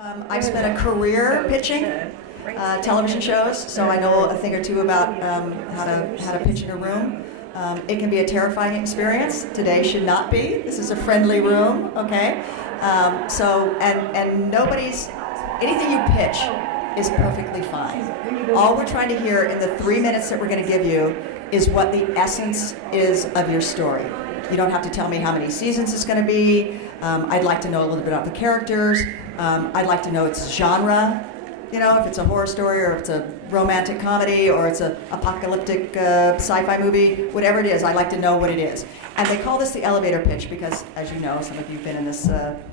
I've spent a career pitching television shows, so I know a thing or two about how to pitch in a room. It can be a terrifying experience. Today should not be. This is a friendly room, okay? And anything you pitch is perfectly fine. All we're trying to hear in the 3 minutes that we're going to give you is what the essence is of your story. You don't have to tell me how many seasons it's going to be. I'd like to know a little bit about the characters. I'd like to know its genre, if it's a horror story or if it's a romantic comedy or it's an apocalyptic sci-fi movie, whatever it is, I'd like to know what it is. And they call this the elevator pitch because, as you know, some of you have been in this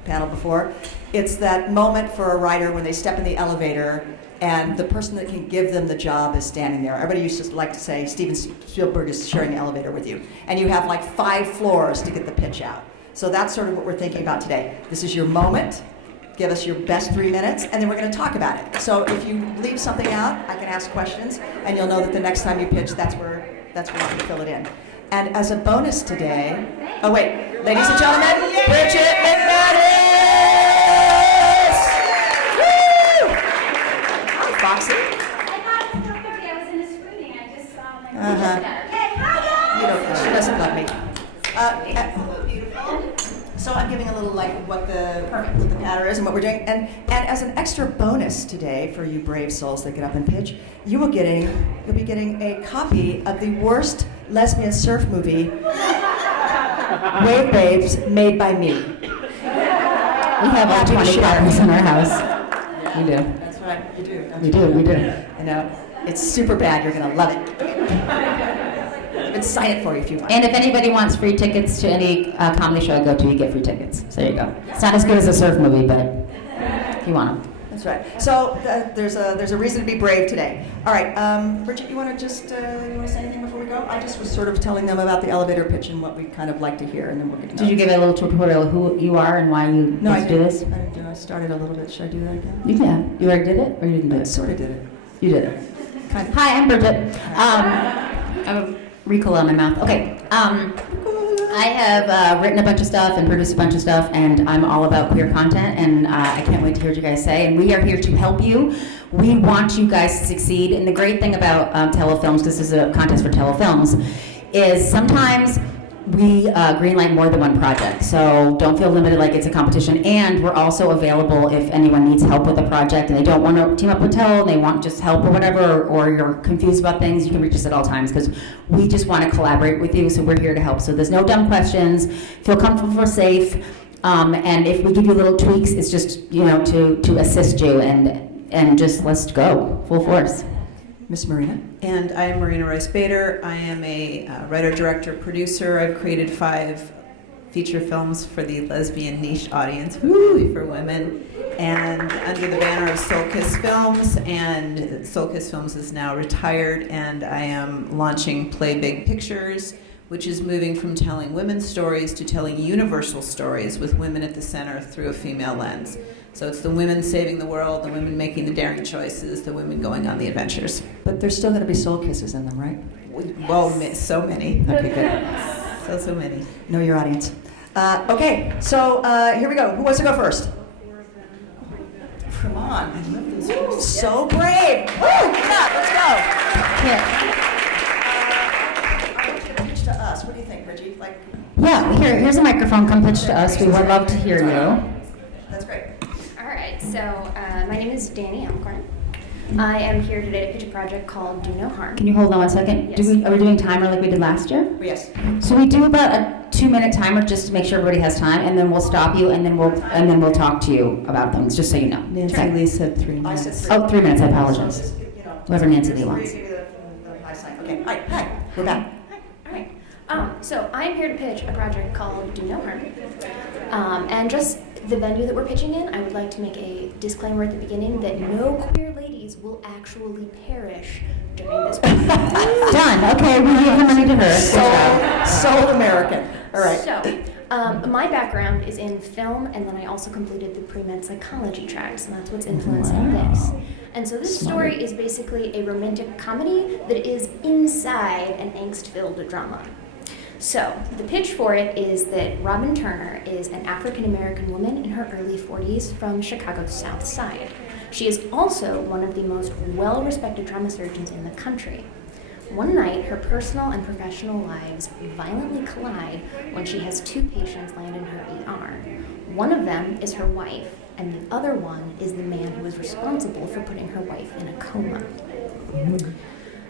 panel before, it's that moment for a writer when they step in the elevator and the person that can give them the job is standing there. Everybody used to like to say Steven Spielberg is sharing the elevator with you. And you have like 5 floors to get the pitch out. So that's sort of what we're thinking about today. This is your moment. Give us your best 3 minutes, and then we're going to talk about it. So if you leave something out, I can ask questions, and you'll know that the next time you pitch, that's where you can fill it in. And as a bonus today, ladies and gentlemen, Bridget McManus! Woo! Hi, Foxy. I was in a screening. I just saw my She doesn't love me. So I'm giving a little what the pattern is and what we're doing. And as an extra bonus today for you brave souls that get up and pitch, you'll be getting a copy of the worst lesbian surf movie, Wave Babes, made by me. We have like 20 copies in our house. We do. That's right, you do. We do. I know. It's super bad. You're going to love it. I can sign it for you if you want. And if anybody wants free tickets to any comedy show I go to, you get free tickets. So there you go. It's not as good as a surf movie, but if you want them. That's right. So there's a reason to be brave today. All right, Bridget, you want to just you want to say anything before we go? I just was sort of telling them about the elevator pitch and what we kind of like to hear, and then we'll get to know. Did you give a little tutorial of who you are and why you do this? I didn't do. I started a little bit. Should I do that again? You can. You already did it, or you didn't do it? I sort of did it. You did it. Kind of. Hi, I'm Bridget. I have a Ricola in my mouth. Okay. I have written a bunch of stuff and produced a bunch of stuff, and I'm all about queer content, and I can't wait to hear what you guys say. And we are here to help you. We want you guys to succeed. And the great thing about Tello Films, this is a contest for Tello Films, is sometimes we greenlight more than one project. So don't feel limited like it's a competition. And we're also available if anyone needs help with a project and they don't want to team up with Tello, and they want just help or whatever, or you're confused about things, you can reach us at all times because we just want to collaborate with you. So we're here to help. So there's no dumb questions. Feel comfortable, feel safe. And if we give you little tweaks, it's just to assist you and just let's go full force. Miss Marina. And I am Marina Rice-Bader. I am a writer, director, producer. I've created 5 feature films for the lesbian niche audience, really for women, and under the banner of Soul Kiss Films. And Soul Kiss Films is now retired, and I am launching Play Big Pictures, which is moving from telling women's stories to telling universal stories with women at the center through a female lens. So it's the women saving the world, the women making the daring choices, the women going on the adventures. But there's still going to be soul kisses in them, right? Well, so many. Okay, good. So many. Know your audience. Okay, so here we go. Who wants to go first? Come on. I love this. So brave. Woo! Get up. Let's go. Here. I want you to pitch to us. What do you think, Reggie? Yeah, here's a microphone. Come pitch to us. We would love to hear you. That's great. All right, so my name is Danny Alcorn. I am here today to pitch a project called Do No Harm. Can you hold on 1 second? Yes. Are we doing timer like we did last year? Yes. So we do about a 2-minute timer just to make sure everybody has time, and then we'll stop you, and then we'll talk to you about things, just so you know. Nancy Lee said 3 minutes. I said 3. Oh, 3 minutes. I apologize. Whoever Nancy Lee wants. The high sign. Okay. Hi. We're back. All right. So I'm here to pitch a project called Do No Harm. And just the venue that we're pitching in, I would like to make a disclaimer at the beginning that no queer ladies will actually perish during this project. Done. Okay, we give the money to her. Sold American. All right. So, my background is in film, and then I also completed the pre-med psychology tracks, and that's what's influencing this. And so this story is basically a romantic comedy that is inside an angst-filled drama. So, the pitch for it is that Robin Turner is an African-American woman in her early 40s from Chicago's South Side. She is also one of the most well-respected trauma surgeons in the country. One night, her personal and professional lives violently collide when she has two patients land in her ER. One of them is her wife, and the other one is the man who is responsible for putting her wife in a coma.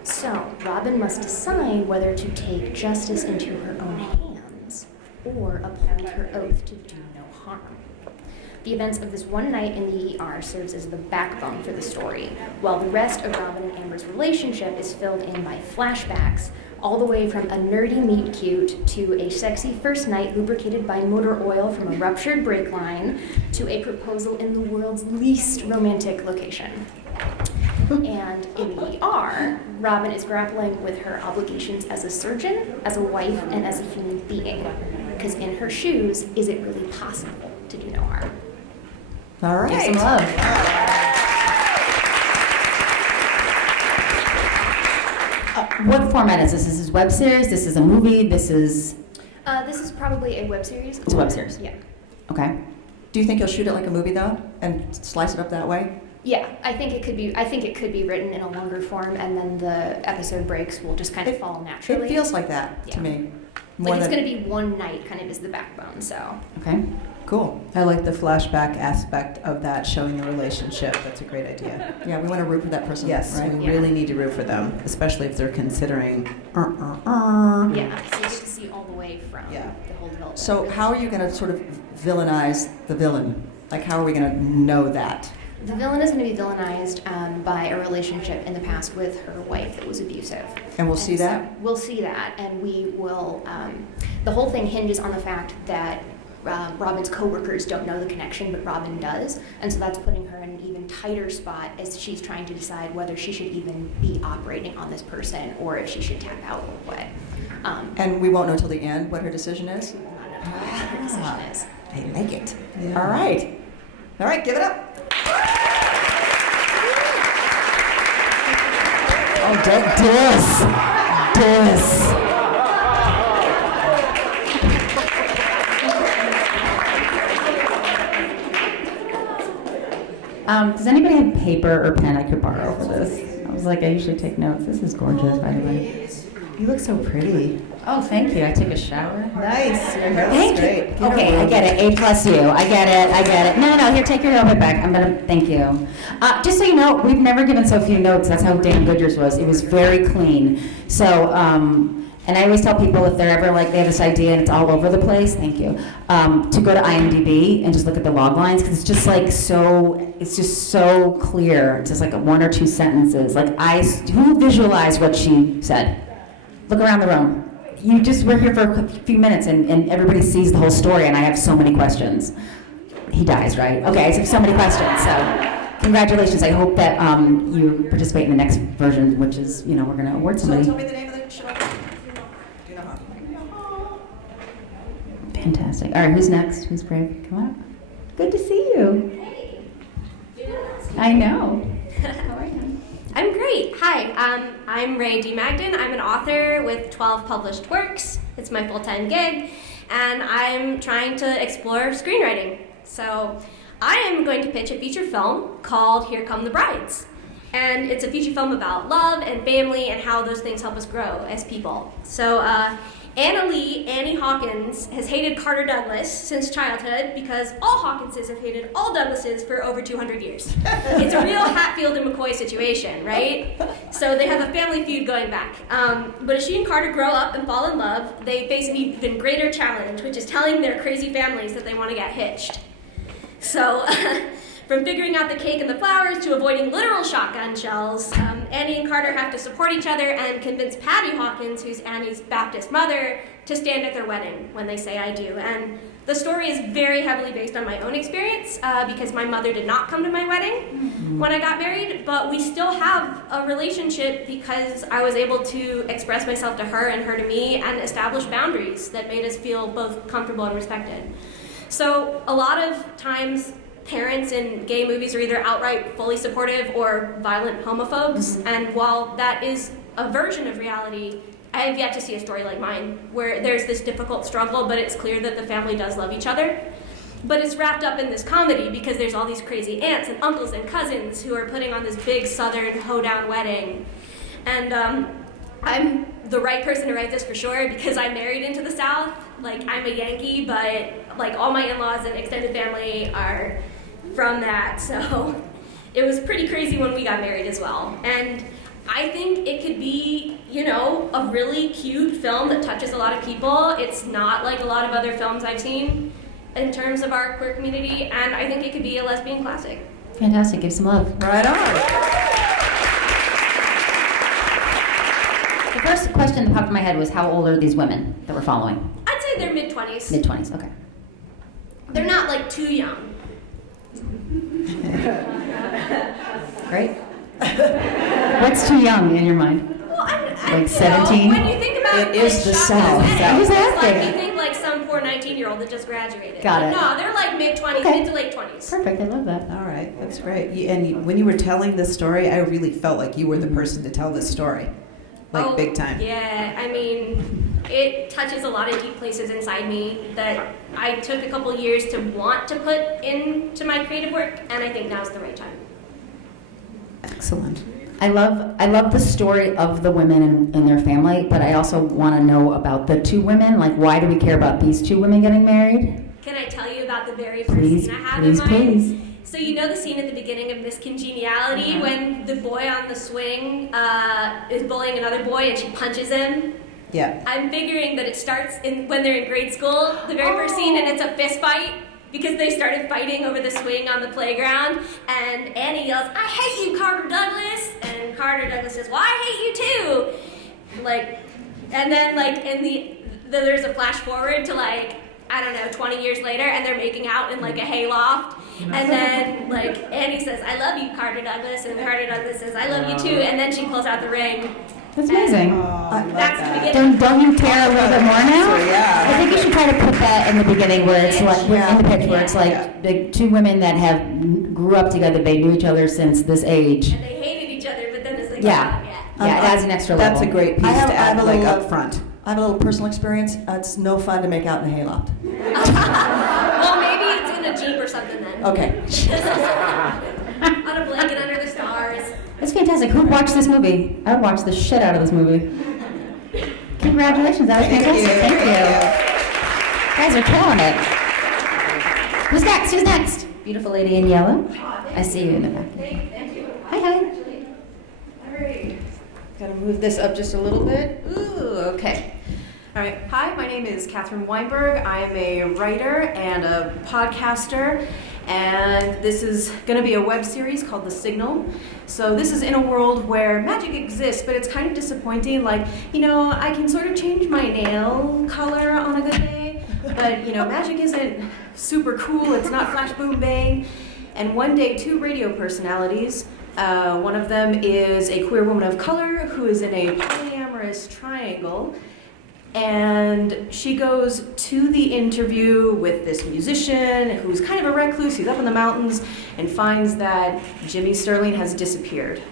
So, Robin must decide whether to take justice into her own hands or uphold her oath to do no harm. The events of this one night in the ER serves as the backbone for the story, while the rest of Robin and Amber's relationship is filled in by flashbacks, all the way from a nerdy meet cute to a sexy first night lubricated by motor oil from a ruptured brake line to a proposal in the world's least romantic location. And in the ER, Robin is grappling with her obligations as a surgeon, as a wife, and as a human being. Because in her shoes, is it really possible to do no harm? All right. Give some love. What format is this? This is web series? This is a movie? This is Probably a web series. It's a web series. Yeah. Okay. Do you think you'll shoot it like a movie though, and slice it up that way? Yeah, I think it could be written in a longer form, and then the episode breaks will just kind of fall naturally. It feels like that to Yeah. me. Like it's going to be one night, kind of is the backbone. So. Okay. Cool. I like the flashback aspect of that, showing the relationship. That's a great idea. Yeah, we want to root for that person. Yes, right? we Yeah. really need to root for them, especially if they're considering. Yeah, so you get to see all the way from Yeah. the whole development. So how are you going to sort of villainize the villain? Like, how are we going to know that? The villain is going to be villainized by a relationship in the past with her wife that was abusive. And we'll see so that? We'll see that, and we will. The whole thing hinges on the fact that Robin's coworkers don't know the connection, but Robin does, and so that's putting her in an even tighter spot as she's trying to decide whether she should even be operating on this person or if she should tap out or what. And we won't know till the end what her decision is? We will not know what her decision is. I like it. Yeah. All right. All right, give it up. Oh, this. Does anybody have paper or pen I could borrow for this? I was like, I usually take notes. This is gorgeous, by the way. You look so pretty. Oh, thank you. I took a shower. Nice. Your hair Thank looks you. great. Okay, I get it. A plus you. I get it. No, here, take your notebook back. I'm gonna, thank you. Just so you know, we've never given so few notes. That's how damn good yours was. It was very clean. So, and I always tell people if they're ever like, they have this idea and it's all over the place, thank you, to go to IMDb and just look at the log lines, because it's just like it's just so clear. It's just like one or two sentences. Like, who visualized what she said? Look around the room. We're here for a few minutes and everybody sees the whole story and I have so many questions. He dies, right? Okay, I have so many questions, so congratulations. I hope that you participate in the next version, which is, we're going to award So somebody. tell me the name of the show. Do you know how? Fantastic. All right, who's next? Who's brave? Come on up. Good to see you. I know. How are you? I'm great. Hi, I'm Ray D. Magden. I'm an author with 12 published works. It's my full-time gig, and I'm trying to explore screenwriting. So I am going to pitch a feature film called Here Come the Brides. And it's a feature film about love and family and how those things help us grow as people. So Annie Hawkins, has hated Carter Douglas since childhood because all Hawkinses have hated all Douglases for over 200 years. It's a real Hatfield and McCoy situation, right? So they have a family feud going back. But as she and Carter grow up and fall in love, they face an even greater challenge, which is telling their crazy families that they want to get hitched. So from figuring out the cake and the flowers to avoiding literal shotgun shells, Annie and Carter have to support each other and convince Patty Hawkins, who's Annie's Baptist mother, to stand at their wedding when they say I do. And the story is very heavily based on my own experience because my mother did not come to my wedding when I got married, but we still have a relationship because I was able to express myself to her and her to me and establish boundaries that made us feel both comfortable and respected. So a lot of times parents in gay movies are either outright fully supportive or violent homophobes, and while that is a version of reality, I have yet to see a story like mine, where there's this difficult struggle, but it's clear that the family does love each other. But it's wrapped up in this comedy because there's all these crazy aunts and uncles and cousins who are putting on this big Southern hoedown wedding. And I'm the right person to write this for sure because I married into the South. Like, I'm a Yankee, but like all my in-laws and extended family are from that. So it was pretty crazy when we got married as well. And I think it could be, you know, a really cute film that touches a lot of people. It's not like a lot of other films I've seen in terms of our queer community, and I think it could be a lesbian classic. Fantastic. Give some love. Right on. The first question that popped in my head was, how old are these women that we're following? I'd say they're mid-20s. Mid-20s, okay. They're not like too young. Great. What's too young in your mind? Well, Like 17? When you think about It is the South. I was it's like asking. you think like some poor 19-year-old that just graduated. Got it. No, they're like mid-20s, Okay. mid to late 20s. Perfect, I love that. All right, that's great. When you were telling this story, I really felt like you were the person to tell this story, like Oh, big time. Yeah, I mean, it touches a lot of deep places inside me that I took a couple years to want to put into my creative work, and I think now's the right time. Excellent. I love the story of the women and their family, but I also want to know about the two women. Like, why do we care about these two women getting married? Can I tell you about the very first Please, scene I have please, in mind? please. So you know the scene at the beginning of Miss Congeniality when the boy on the swing is bullying another boy and she punches him? Yeah. I'm figuring that it starts when they're in grade school, the very first scene, and it's a fist fight because they started fighting over the swing on the playground, and Annie yells, "I hate you, Carter Douglas!" And Carter Douglas says, "Well, I hate you too!" Like, and then like there's a flash forward to like, I don't know, 20 years later, and they're making out in like a hayloft, and then like Annie says, "I love you, Carter Douglas," and Carter Douglas says, "I love you too," and then she pulls out the ring. That's amazing. That's the beginning. Don't you care a little bit more now? So, yeah. I think you should try to put that in the beginning where it's like, Yeah. in the pitch where it's like Yeah. the two women that have grew up together, they knew each other since this age. And they hated each other, but then it's like, Yeah. Yeah, it adds an extra level. That's a great piece I have to add, a like, little- up front. I have a little personal experience. It's no fun to make out in a hayloft. Well, maybe it's in a Jeep or something then. Okay. On a blanket under the stars. It's fantastic. Who'd watch this movie? I would watch the shit out of this movie. Congratulations, that was fantastic. Thank you. Guys are killing it. Who's next? Who's next? Beautiful lady in yellow. I see you in the back. Hi, hi. All right. Gotta move this up just a little bit. Ooh, okay. All right. Hi, my name is Catherine Weinberg. I am a writer and a podcaster, and this is going to be a web series called The Signal. So this is in a world where magic exists, but it's kind of disappointing. Like, you know, I can sort of change my nail color on a good day, but, you know, magic isn't super cool. It's not flash, boom, bang. And one day, two radio personalities, one of them is a queer woman of color who is in a polyamorous triangle, and she goes to the interview with this musician who's kind of a recluse. He's up in the mountains and finds that Jimmy Sterling has disappeared.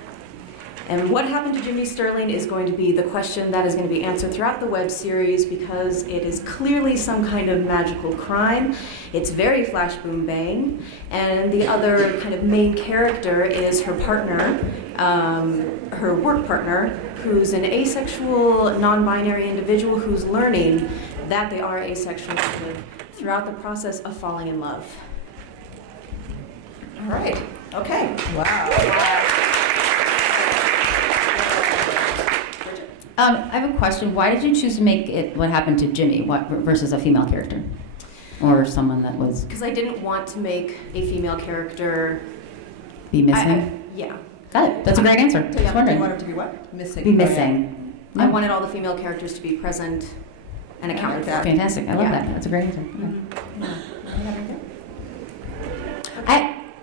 And what happened to Jimmy Sterling is going to be the question that is going to be answered throughout the web series, because it is clearly some kind of magical crime. It's very flash, boom, bang. And the other kind of main character is her partner, her work partner, who's an asexual, non-binary individual who's learning that they are asexual throughout the process of falling in love. All right. Okay. Wow. I have a question. Why did you choose to make it What Happened to Jimmy versus a female character? Or someone that was Because I didn't want to make a female character be missing? yeah. Got it. That's a great answer. Just Do you wondering. want him to be what? Missing. Be missing. I wanted all the female characters to be present and I accounted like for. that. Fantastic. I love Yeah. that. That's a great answer.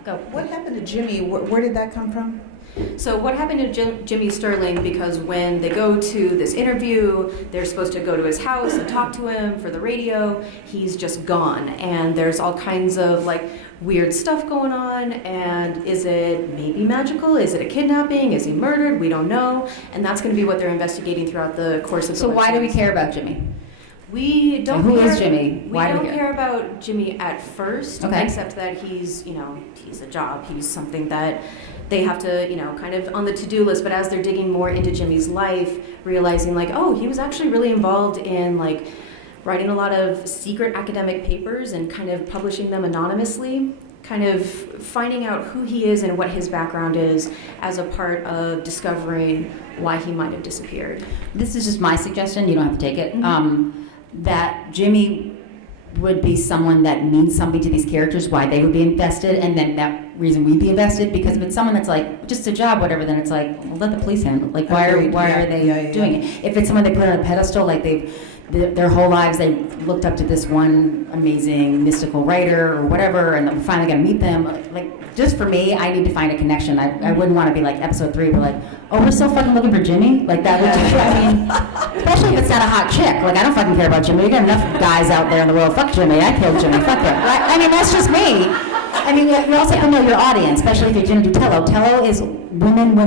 Go. What happened to Jimmy? Where did that come from? So what happened to Jimmy Sterling, because when they go to this interview, they're supposed to go to his house and talk to him for the radio. He's just gone, and there's all kinds of like weird stuff going on, and is it maybe magical? Is it a kidnapping? Is he murdered? We don't know. And that's going to be what they're investigating throughout the course of the So web why do we series. care about Jimmy? We don't Who care, is Jimmy? We Why do we don't care? care about Jimmy at first, Okay. except that he's, he's a job. He's something that they have to, kind of on the to-do list. But as they're digging more into Jimmy's life, realizing like, oh, he was actually really involved in like writing a lot of secret academic papers and kind of publishing them anonymously, kind of finding out who he is and what his background is as a part of discovering why he might have disappeared. This is just my suggestion. You don't have to take it. Mm-hmm. That Jimmy would be someone that means something to these characters, why they would be invested, and then that reason we'd be invested. Because if it's someone that's like just a job, whatever, then it's like, well, let the police handle it. Like, why Agreed. are they doing it? If it's someone they put on a pedestal, like their whole lives they looked up to this one amazing mystical writer or whatever, and we're finally gonna meet them. Like just for me, I need to find a connection. I wouldn't want to be like episode 3, we're like, oh, we're still fucking looking for Jimmy. Like that would just, I mean, especially if it's not a hot chick. Like I don't fucking care about Jimmy. You got enough guys out there in the world. Fuck Jimmy. I killed Jimmy. Fuck him. I mean, that's just me. I mean, you also have to know your audience, especially if you're going to do Tello. Tello is women,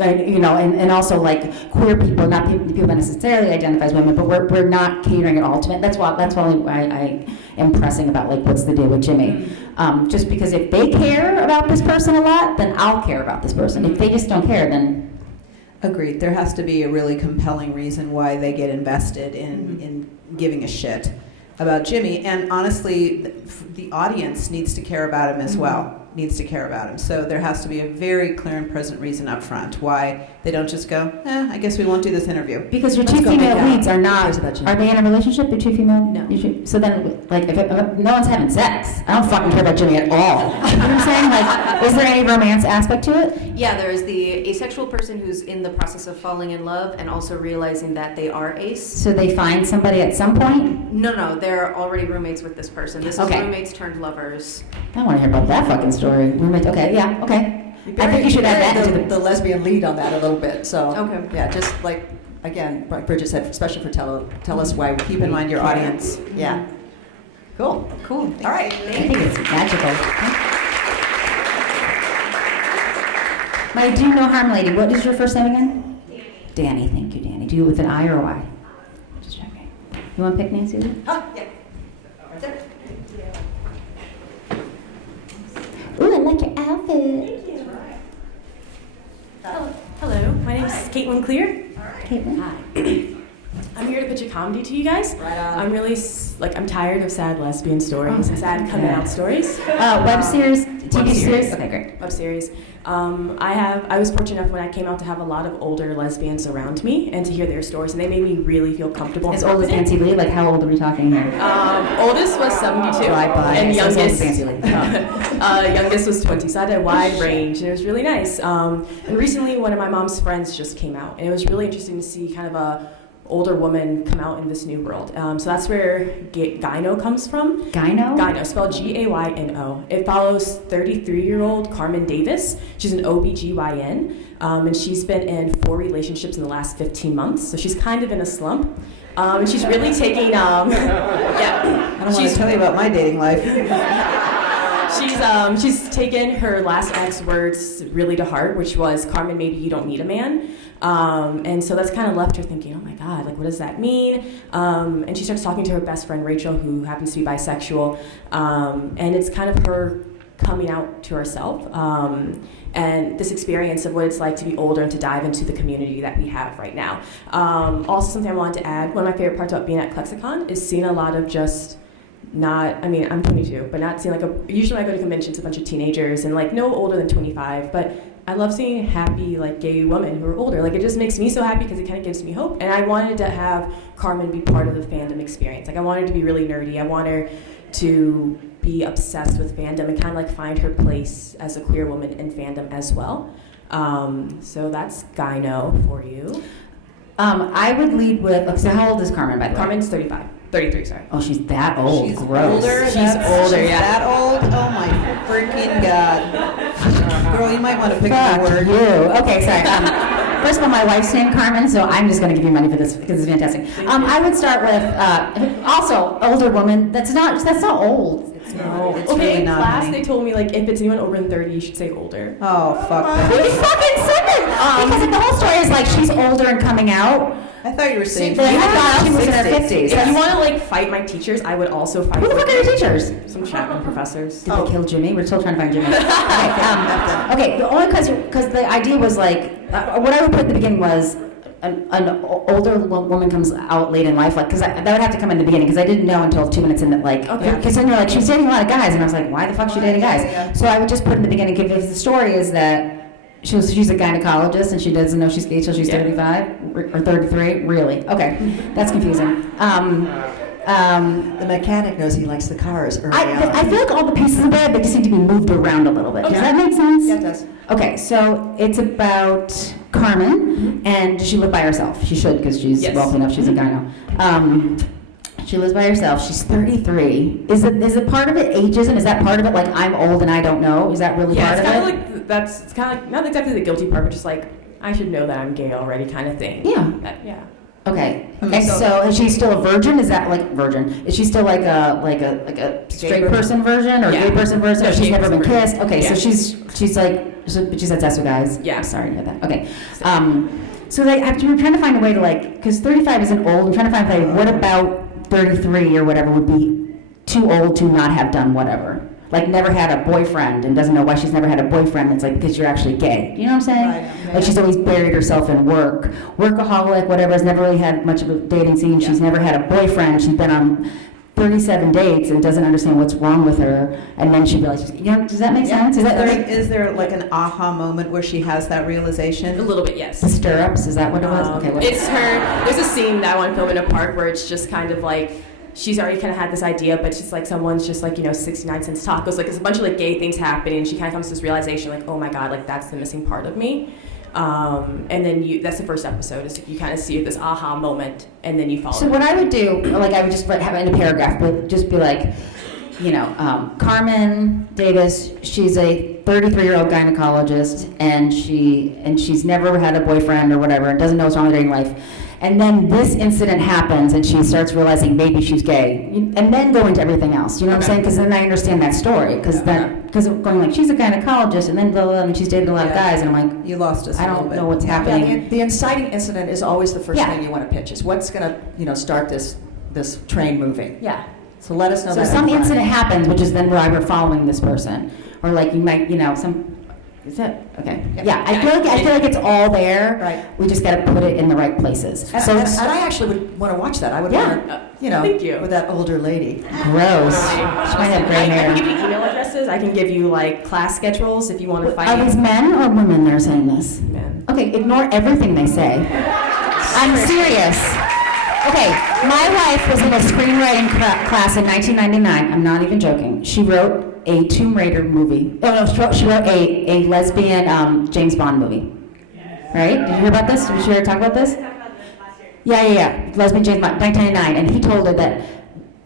and also like queer people, not people that necessarily identify as women, but we're not catering it all to men. That's why I am pressing about like what's the deal with Jimmy. Just because if they care about this person a lot, then I'll care about this person. If they just don't care, then Agreed. There has to be a really compelling reason why they get invested in giving a shit about Jimmy. And honestly, the audience needs to care about him as well. Needs to care about him. So there has to be a very clear and present reason up front why they don't just go, I guess we won't do this interview. because your Let's two go female make out. leads are not, Who cares about Jimmy? are they in a relationship? Your two female? No. So then, like, if no one's having sex, I don't fucking care about Jimmy at all. You know what I'm saying? Like, is there any romance aspect to it? Yeah, there's the asexual person who's in the process of falling in love and also realizing that they are ace. So they find somebody at some point? No, they're already roommates with this person. This is Okay. roommates turned lovers. I want to hear about that fucking story. Roommate, okay, yeah, okay. I think you should add that into the lesbian lead on that a little bit. So Okay. yeah, just like again, like Bridget said, especially for Tello, tell us why. Keep in mind your we can't. audience. Yeah. Cool. Cool. All right. I think it's magical. My do no harm lady, what is your first name again? Danny, thank you, Danny. Do you with an I or a Y? Just checking. You want to pick Nancy? Huh, yeah. Right there. Ooh, I like your outfit. Hello, my name is Caitlin Clear. Caitlin. Hi. I'm here to pitch a comedy to you guys. Right on. I'm really I'm tired of sad lesbian stories and sad coming out stories. Web series, TV Web series? series. Okay, great. Web series. I was fortunate enough when I came out to have a lot of older lesbians around me and to hear their stories, and they made me really feel comfortable. As old as confident. Nancy Lee? Like, how old are we talking here? Oldest was 72, Drive-by. and So as old as youngest Nancy Lee. youngest was 20. So I had a wide range, and it was really nice. And recently, one of my mom's friends just came out, and it was really interesting to see kind of a older woman come out in this new world. So that's where Gyno comes from. Gyno? Gyno, spelled G-A-Y-N-O. It follows 33-year-old Carmen Davis. She's an OBGYN, and she's been in 4 relationships in the last 15 months, so she's kind of in a slump. And she's really taking, yeah. I don't want to tell you about my dating life. She's taken her last ex words really to heart, which was, Carmen, maybe you don't need a man. And so that's kind of left her thinking, oh my God, like what does that mean? And she starts talking to her best friend Rachel, who happens to be bisexual, and it's kind of her coming out to herself, and this experience of what it's like to be older and to dive into the community that we have right now. Also, something I wanted to add, one of my favorite parts about being at ClexaCon is seeing a lot of just I'm 22, but not seeing usually when I go to conventions, a bunch of teenagers and no older than 25, but I love seeing happy gay women who are older. It just makes me so happy because it kind of gives me hope. And I wanted to have Carmen be part of the fandom experience. I wanted her to be really nerdy. I want her to be obsessed with fandom and kind of find her place as a queer woman in fandom as well. So that's Gyno for you. I would lead with, so how old is Carmen, by the way? Carmen's 33, sorry. Oh, she's that old. She's Gross. older. She's that's- older, she's yeah. that old? Oh my freaking God. Girl, you might want to pick Fuck a word. you. Okay, sorry. First of all, my wife's named Carmen, so I'm just going to give you money for this because it's fantastic. I would start with also older woman. That's not old. No. It's Okay, really in not, class honey. they told me like if it's anyone over than 30, you should say older. Oh, fuck. You fucking said it! Because like, the whole story is like she's older and coming out. I thought you were saying I thought she was in her 50s. If you want to like fight my teachers, I would also fight. Who the fuck are your teachers? Some Chapman professors. Did they kill Jimmy? We're still trying to find Jimmy. Okay, the only because the idea was like, what I would put at the beginning was an older woman comes out late in life, like, because that would have to come in the beginning, because I didn't know until 2 minutes in that, like, because then you're like, she's dating a lot of guys, and I was like, why the fuck is she dating guys? So I would just put in the beginning, because the story is that she's a gynecologist, and she doesn't know she's gay till she's 35, or 33, really? Okay, that's confusing. The mechanic knows he likes the cars early on. I feel like all the pieces of it, they just need to be moved around a little bit. Does that make sense? Yeah, it does. Okay, so it's about Carmen, and she lived by herself. She should, because she's wealthy enough. She's a gyno. She lives by herself. She's 33. Is it part of it ageism? Is that part of it? Like, I'm old and I don't know. Is that really part of it? Yeah, it's kind of like it's kind of like not exactly the guilty part, but just like I should know that I'm gay already, kind of thing. Yeah. Yeah. Okay. And so is she still a virgin? Is that like virgin? Is she still like a straight person version or gay person version? No, Or she's gay never been person kissed? Okay, so Yeah. she's like, but she's had sex with guys. Yeah. I'm sorry to hear that. Okay. So we're trying to find a way to like, because 35 isn't old. I'm trying to find a way. What about 33 or whatever would be too old to not have done whatever? Like never had a boyfriend and doesn't know why she's never had a boyfriend. It's like because you're actually gay. You know what I'm saying? Right. Like she's always buried herself in work, workaholic, whatever. Has never really had much of a dating scene. She's never had a boyfriend. She's been on 37 dates and doesn't understand what's wrong with her. And then she realizes, does that make sense? Is there like an aha moment where she has that realization? A little bit, yes. The stirrups? Is that what it was? Okay. What? It's her. There's a scene that I want to film in a park where it's just kind of like she's already kind of had this idea, but she's like someone's just like 69 cents tacos. Like there's a bunch of like gay things happening, and she kind of comes to this realization like, oh my god, like that's the missing part of me. And then that's the first episode. Is you kind of see this aha moment, and then you follow. So what I would do, like I would just have it in a paragraph, but just be like, Carmen Davis, she's a 33-year-old gynecologist, and she's never had a boyfriend or whatever, and doesn't know what's wrong with her in life. And then this incident happens, and she starts realizing maybe she's gay, and then go into everything else. You know what I'm saying? Because then I understand that story. Because going like she's a gynecologist, and then blah, blah, blah, and she's dated a lot of guys, and I'm like, You lost us. I a little don't bit. know what's happening. Yeah, the inciting incident is always the first Yeah. thing you want to pitch. Is what's going to start this train moving. Yeah. So let us know So that. some up front. incident happens, which is then why we're following this person, or like you might, some. Is that okay? Yeah, I feel like it's all there. Right. We just got to put it in the right places. And, So and I actually would want to watch that. I would Yeah. want to, Thank you. with that older lady. gross. She might have gray I hair. can give you email addresses. I can give you like class schedules if you want to find. Are these men or women that are saying this? Men. Okay, ignore everything they say. I'm serious. Okay, my wife was in a screenwriting class in 1999. I'm not even joking. She wrote a Tomb Raider movie. Oh no, she wrote a lesbian James Bond movie. Right? Did you hear about this? Did we talk about this? Yeah. Lesbian James Bond, 1999. And he told her that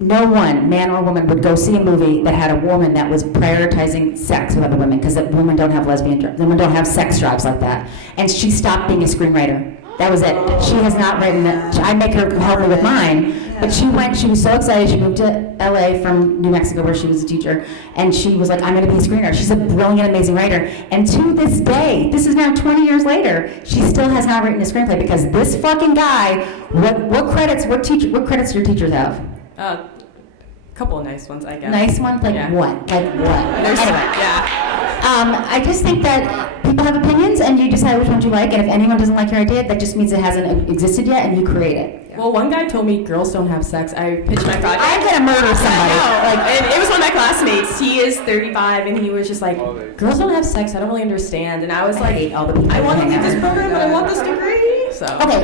no one, man or woman, would go see a movie that had a woman that was prioritizing sex with other women, because women don't have women don't have sex drives like that. And she stopped being a screenwriter. That was it. She has not written it. I make her help me with mine. But she was so excited. She moved to LA from New Mexico where she was a teacher. And she was like, I'm going to be a screenwriter. She's a brilliant, amazing writer. And to this day, this is now 20 years later, she still has not written a screenplay because this fucking guy, what credits do your teachers have? A couple of nice ones, I guess. Nice ones? Like Yeah. what? Like what? There's Anyway. yeah. I just think that people have opinions and you decide which ones you like, and if anyone doesn't like your idea, that just means it hasn't existed yet and you create it. Well, one guy told me girls don't have sex. I pitched my project. I'm gonna murder somebody. And it was one of my classmates. He is 35, and he was just like, girls don't have sex. I don't really understand. And I was like, hate all the people I want to who get hang this out. program, but I want this degree. So Okay,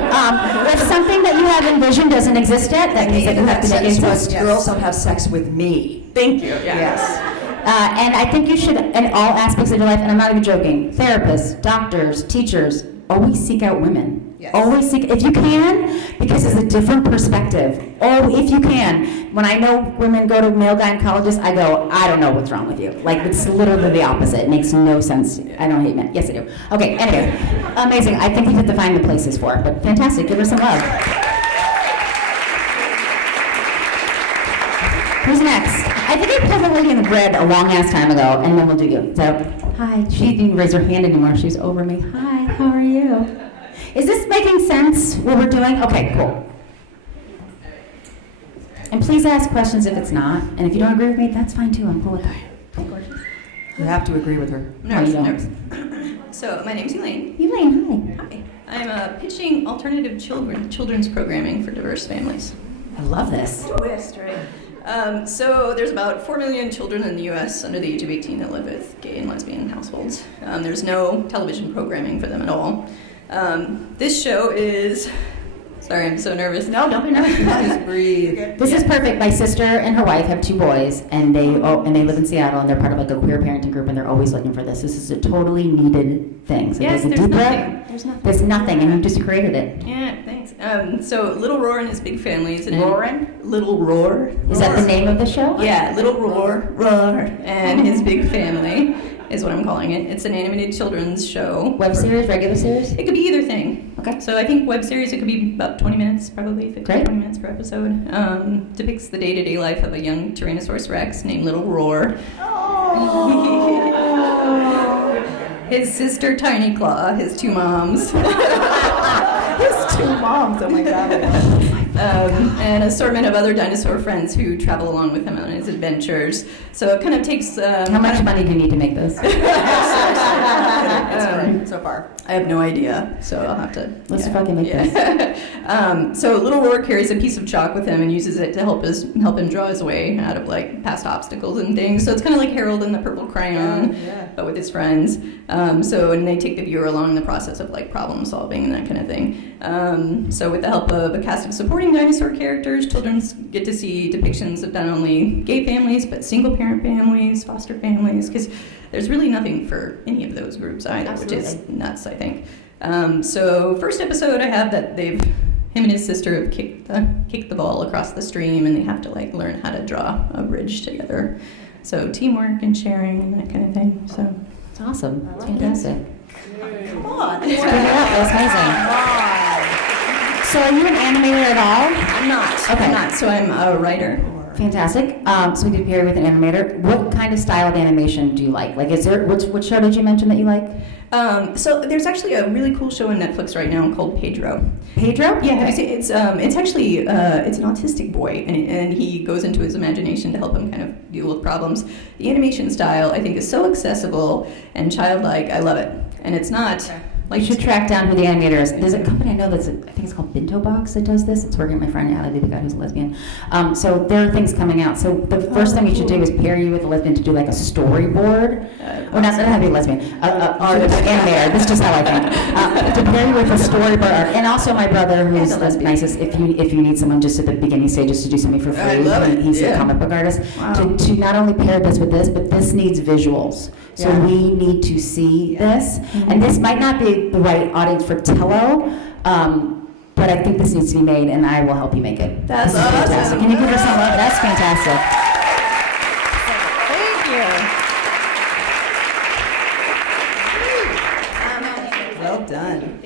if something that you have envisioned doesn't exist yet, that means that you have to make it into a Yes. Girls don't have sex with me. thank you. Yeah. Yes. And I think you should, in all aspects of your life, and I'm not even joking, therapists, doctors, teachers, always seek out women. Yes. Always seek, if you can, because it's a different perspective. Oh, if you can. When I know women go to male gynecologists, I go, I don't know what's wrong with you. Like, it's literally the opposite. It makes no sense. I don't hate men. Yes, I do. Okay, anyway, amazing. I think we have to find the places for it, but fantastic. Give her some love. Who's next? I think I pulled the lady in the red a long ass time ago, and then we'll do you. So, hi. She didn't raise her hand anymore. She's over me. Hi, how are you? Is this making sense, what we're doing? Okay, cool. And please ask questions if it's not. And if you don't agree with me, that's fine too. I'm cool with that. Hi, gorgeous. You have to agree with her. No, you don't. So, my name's Elaine. Elaine, hi. Hi. I'm pitching alternative children's programming for diverse families. I love this. Twist, right? So, there's about 4 million children in the U.S. under the age of 18 that live with gay and lesbian households. There's no television programming for them at all. This show is... Sorry, I'm so nervous. No, don't be nervous. Just breathe. This is perfect. My sister and her wife have 2 boys, and they live in Seattle, and they're part of like a queer parenting group, and they're always looking for this. This is a totally needed thing. So Yes, there's a there's deep nothing. breath. There's nothing. There's nothing, and you just created it. Yeah, thanks. So, Little Roar and his big family is Roarin'? Little Roar. Is that the name of the show? Yeah, Little Roar, and his big family is what I'm calling it. It's an animated children's show. Web series, regular series? It could be either thing. Okay. So I think web series, it could be about 20 minutes, probably 15, Great. 20 minutes per episode. Depicts the day-to-day life of a young Tyrannosaurus Rex named Little Roar. His sister Tiny Claw, his 2 moms. His 2 moms, oh my God. And an assortment of other dinosaur friends who travel along with him on his adventures. So it kind of takes... How much money do you need to make this? It's great so far. I have no idea, so I'll have to... Let's fucking make this. So Little Roar carries a piece of chalk with him and uses it to help him draw his way out of like past obstacles and things. So it's kind of like Harold and the Purple Crayon, but with his friends. And they take the viewer along the process of like problem solving and that kind of thing. So with the help of a cast of supporting dinosaur characters, children get to see depictions of not only gay families, but single parent families, foster families, because there's really nothing for any of those groups either, Absolutely. which is nuts, I think. So first episode, I have that him and his sister have kicked the ball across the stream, and they have to like learn how to draw a bridge together. So teamwork and sharing and that kind of thing. So It's awesome. It's fantastic. Come on. Give it up. That's amazing. So are you an animator at all? I'm not. Okay. I'm not. So I'm a writer. Fantastic. So we did pair with an animator. What kind of style of animation do you like? Like, is there what show did you mention that you like? So there's actually a really cool show on Netflix right now called Pedro. Pedro? Yeah, have you seen- it's actually it's an autistic boy, and he goes into his imagination to help him kind of deal with problems. The animation style I think is so accessible and childlike. I love it, and it's not. Like, you should track down who the animator is. There's a company I know I think it's called Binto Box that does this. It's working with my friend Allie, the guy who's a lesbian. So there are things coming out. So the first thing you should do is pair you with a lesbian to do like a storyboard. Or not have to be a lesbian. Or an animator. This is just how I think. To pair you with a storyboard. And also my brother, who's the nicest, if you need someone just at the beginning stages to do something for free. I love it. He's a Yeah. comic book artist. Wow. To not only pair this with this, but this needs visuals. So Yeah. we need to see this. And this might not be the right audience for Tello, but I think this needs to be made, and I will help you make it. That's This is fantastic. awesome. Can you give her some love? That's fantastic. Thank you. Well done.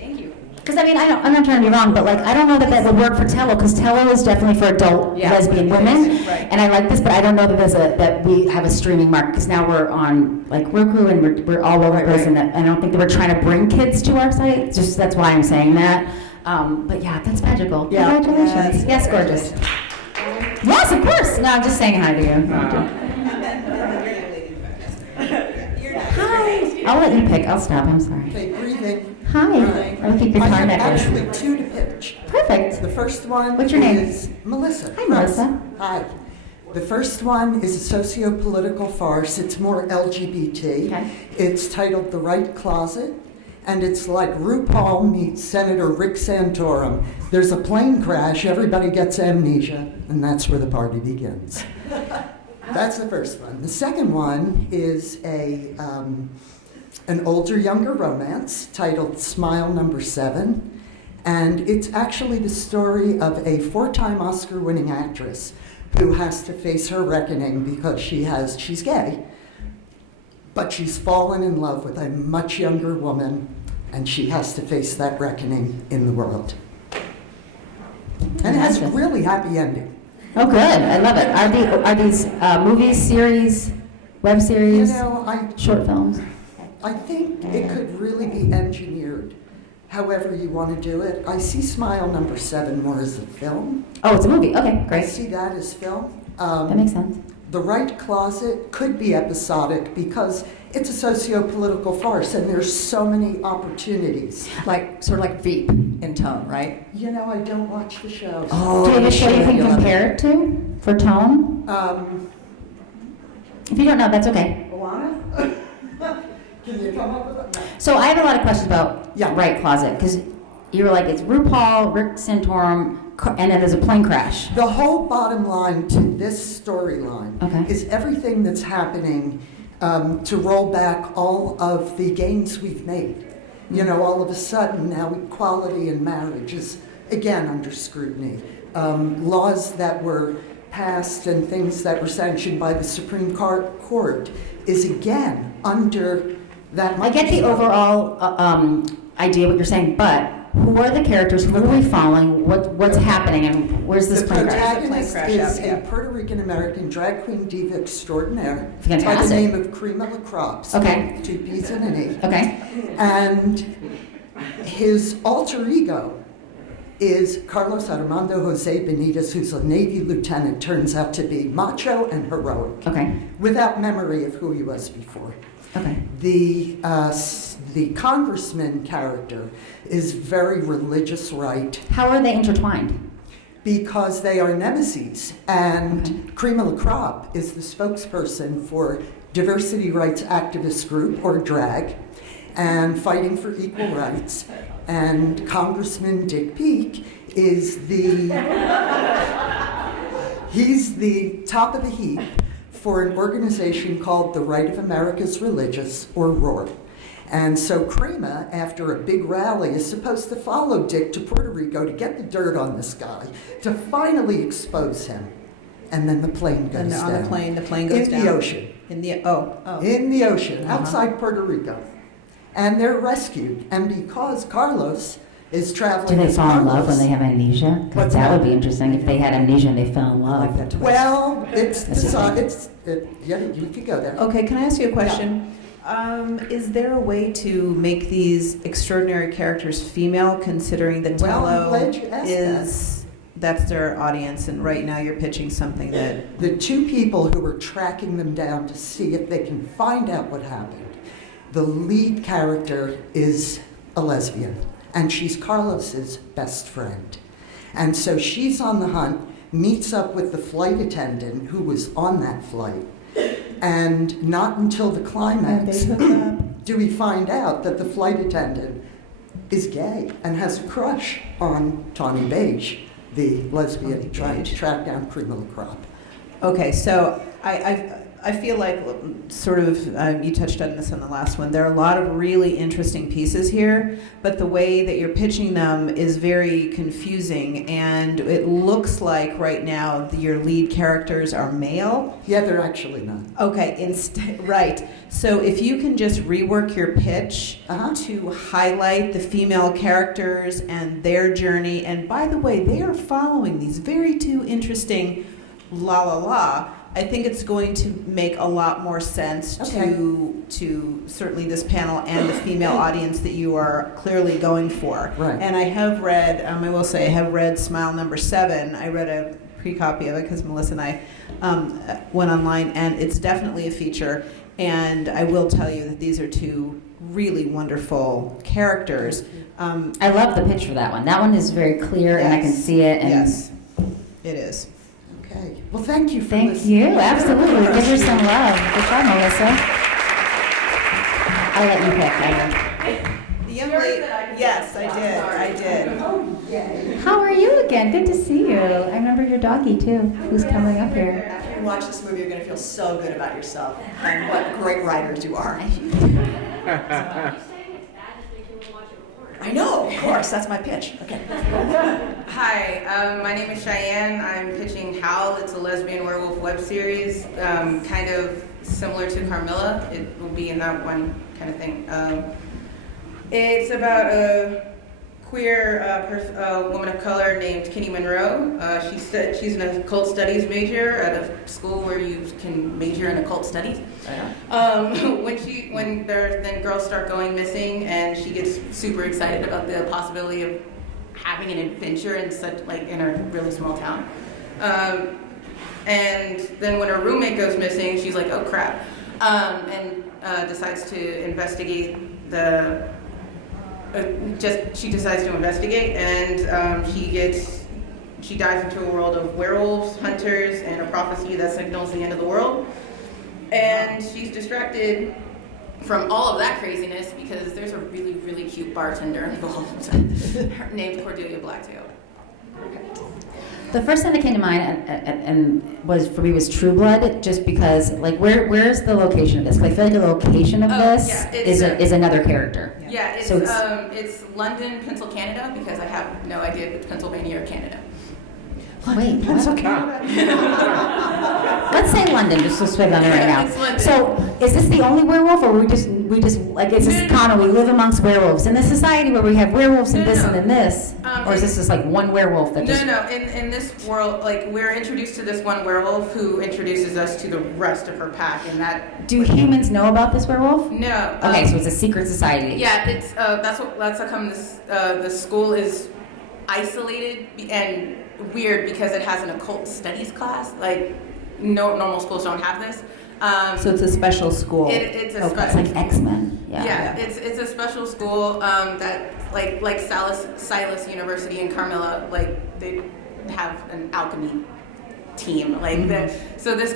Because I mean, I'm not trying to be wrong, but like I don't know that would work for Tello, because Tello is definitely for adult lesbian women, and I like this, but I don't know that we have a streaming market, because now we're on like Roku and we're all over the place, and I don't think that we're trying to bring kids to our site. Just that's why I'm saying that. But yeah, that's magical. Yeah. Congratulations. Yes, gorgeous. Yes, of course. No, I'm just saying hi to you. Hi. I'll let you pick. I'll stop. I'm sorry. Okay, breathing. Hi. I'll keep your I car have necklace. actually 2 to pitch. Perfect. The first one What's your name? is Melissa. Hi, Melissa. Hi. The first one is a socio-political farce. It's more LGBT. Okay. It's titled The Right Closet, and it's like RuPaul meets Senator Rick Santorum. There's a plane crash, everybody gets amnesia, and that's where the party begins. That's the first one. The second one is an older, younger romance titled Smile Number 7. And it's actually the story of a 4-time Oscar-winning actress who has to face her reckoning because she's gay, but she's fallen in love with a much younger woman, and she has to face that reckoning in the world. And it has a really happy ending. Oh, good. I love it. Are these movies, series, web series, short films? I think it could really be engineered however you want to do it. I see Smile Number 7 more as a film. Oh, it's a movie. Okay, I great. see that as film. That makes sense. The Right Closet could be episodic because it's a socio-political farce and there's so many opportunities. Like, sort of like Veep in tone, right? You know, I don't watch the show. Oh, Do you have a show you can you'll love compare it to for tone? If you don't know, that's okay. Alana? Can you come up with it? So I have a lot of questions about Yeah. Right Closet, because you were like, it's RuPaul, Rick Santorum, and then there's a plane crash. The whole bottom line to this storyline is everything that's happening to roll back all of the gains we've made. You know, all of a sudden now equality in marriage is again under scrutiny. Laws that were passed and things that were sanctioned by the Supreme Court is again under that. I get the overall idea what you're saying, but who are the characters? Who are we following? What's happening? And where's this plane crash? The protagonist is a Puerto Rican American drag queen diva extraordinaire by the Fantastic. name of Crema LaCroix. Okay. 2 P's and an E. Okay. And his alter ego is Carlos Armando Jose Benitez, who's a Navy lieutenant, turns out to be macho and heroic. Okay. Without memory of who he was before. Okay. The congressman character is very religious right. How are they intertwined? Because they are nemesis. And Crema LaCroix is the spokesperson for diversity rights activist group, or DRAG, and fighting for equal rights. And Congressman Dick Peake is he's the top of the heap for an organization called the Right of America's Religious, or ROAR. And so Crema, after a big rally, is supposed to follow Dick to Puerto Rico to get the dirt on this guy, to finally expose him. And then the plane goes down. On the plane goes down. In the ocean. In the In the ocean, outside Puerto Rico. And they're rescued. And because Carlos is traveling Do they as fall in love Carlos- when they have amnesia? Because What's that that? would be interesting if they had amnesia and they fell in love. Well, you could go there. Okay, can I ask you a question? Is there a way to make these extraordinary characters female, considering that Well, I'm Tello glad you asked that's their audience, and right now you're pitching something that... The 2 people who are tracking them down to see if they can find out what happened. The lead character is a lesbian, and she's Carlos's best friend. And so she's on the hunt, meets up with the flight attendant who was on that flight, and not until the climax do we find out that the flight attendant is gay and has a crush on Tawny Beige, the lesbian trying to track down Crema LaCroix. Okay, so I feel like sort of, you touched on this on the last one, there are a lot of really interesting pieces here, but the way that you're pitching them is very confusing, and it looks like right now your lead characters are male. Yeah, they're actually not. Okay, right. So if you can just rework your pitch to highlight the female characters and their journey, and by the way, they are following these very 2 interesting I think it's going to make a lot more sense to certainly this panel and the female audience that you are clearly going for. Right. And I have read, I will say, I have read Smile Number 7. I read a pre-copy of it because Melissa and I went online, and it's definitely a feature. And I will tell you that these are 2 really wonderful characters. I love the pitch for that one. That one is very clear, and I can see it. And Yes, it is. Okay. Well, thank you for Thank listening. you. Absolutely. Give her some love. Good job, Melissa. I'll let you pick. The young lady, yes, I did. How are you again? Good to see you. I remember your doggy, too, who's coming up here. After you watch this movie, you're going to feel so good about yourself and what great writers you are. I know, of course. That's my pitch. Okay. Hi, my name is Cheyenne. I'm pitching Howl. It's a lesbian werewolf web series, kind of similar to Carmilla. It will be in that one kind of thing. It's about a queer woman of color named Kenny Monroe. She's an occult studies major at a school where you can major in occult studies. When then girls start going missing, and she gets super excited about the possibility of having an adventure in a really small town. And then when her roommate goes missing, she's like, oh crap, and decides to investigate she decides to investigate, and she dives into a world of werewolves, hunters, and a prophecy that signals the end of the world. And she's distracted from all of that craziness because there's a really, really cute bartender involved named Cordelia Blacktail. The first thing that came to mind and was for me was True Blood, just because where's the location of this? 'Cause I feel like the location of this is another character. Yeah, it's London, Pennsylvania, because I have no idea if it's Pennsylvania or Canada. Wait, Pennsylvania. Let's say London, just to swing on it right now. It's London. So, is this the only werewolf, or we just like it's this kind of we live amongst werewolves in this society where we have werewolves and this and then this, or is this just like one werewolf that just? No. In this world, we're introduced to this one werewolf who introduces us to the rest of her pack, and that. Do humans know about this werewolf? No. Okay, so it's a secret society. Yeah, it's that's how come the school is isolated and weird because it has an occult studies class. No normal schools don't have this. So it's a special school. It's a It's like X-Men. Yeah. It's a special school that like Silas University in Carmilla, they have an alchemy team. So this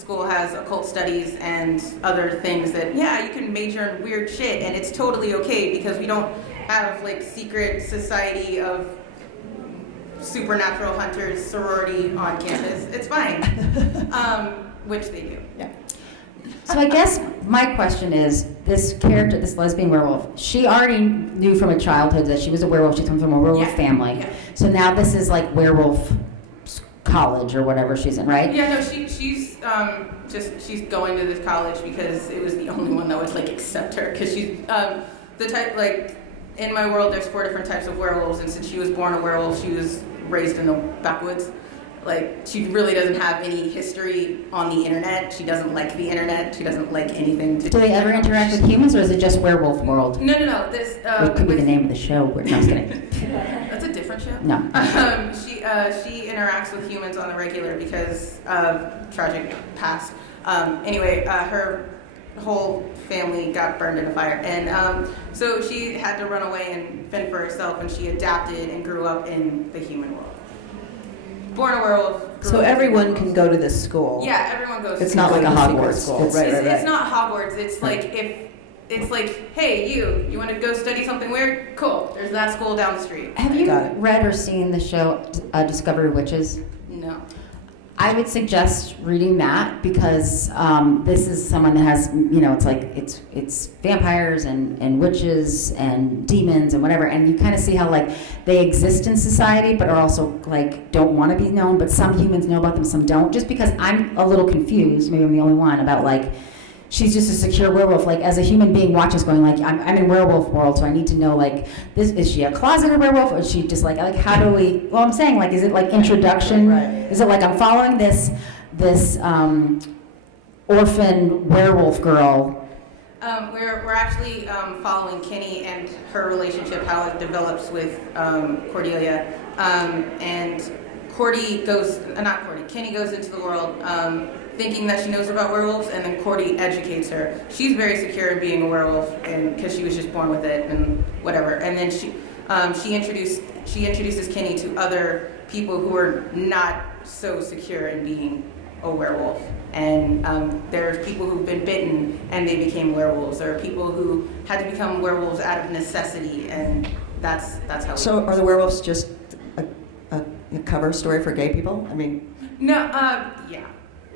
school has occult studies and other things that you can major in weird shit, and it's totally okay because we don't have secret society of supernatural hunters sorority on campus. It's fine, which they do. Yeah. So I guess my question is, this character, this lesbian werewolf, she already knew from her childhood that she was a werewolf. She comes from a werewolf family. Yeah. So now this is like werewolf college or whatever she's in, right? Yeah, no, she's going to this college because it was the only one that would accept her, because she's the type in my world there's 4 different types of werewolves, and since she was born a werewolf, she was raised in the backwoods. She really doesn't have any history on the internet. She doesn't like the internet. She doesn't like anything to do. Do they ever interact with humans, or is it just werewolf world? No. This It could be the name of the show. No, I'm just kidding. That's a different show. No. She interacts with humans on the regular because of tragic past. Anyway, her whole family got burned in a fire, and so she had to run away and fend for herself, and she adapted and grew up in the human world. Born a werewolf. So everyone can go to this school. Yeah, everyone goes. It's to not this like a school. Hogwarts school. Right. It's not Hogwarts. It's hey, you want to go study something weird? Cool. There's that school down the street. Have you read or seen the show Discovery Witches? No. I would suggest reading that because this is someone that has, it's vampires and witches and demons and whatever, and you kind of see how they exist in society, but are also don't want to be known. But some humans know about them, some don't. Just because I'm a little confused, maybe I'm the only one, about she's just a secure werewolf. As a human being watches going I'm in werewolf world, so I need to know this, is she a closeted werewolf, or is she just how do we, well, I'm saying is it introduction? Right. Is it I'm following this orphan werewolf girl? We're actually following Kenny and her relationship, how it develops with Cordelia, and Kenny goes into the world thinking that she knows about werewolves, and then Cordy educates her. She's very secure in being a werewolf, and because she was just born with it and whatever. And then she introduces Kenny to other people who are not so secure in being a werewolf. And there's people who've been bitten and they became werewolves. There are people who had to become werewolves out of necessity, and that's how. So are the werewolves just a cover story for gay people? I mean. No. Yeah.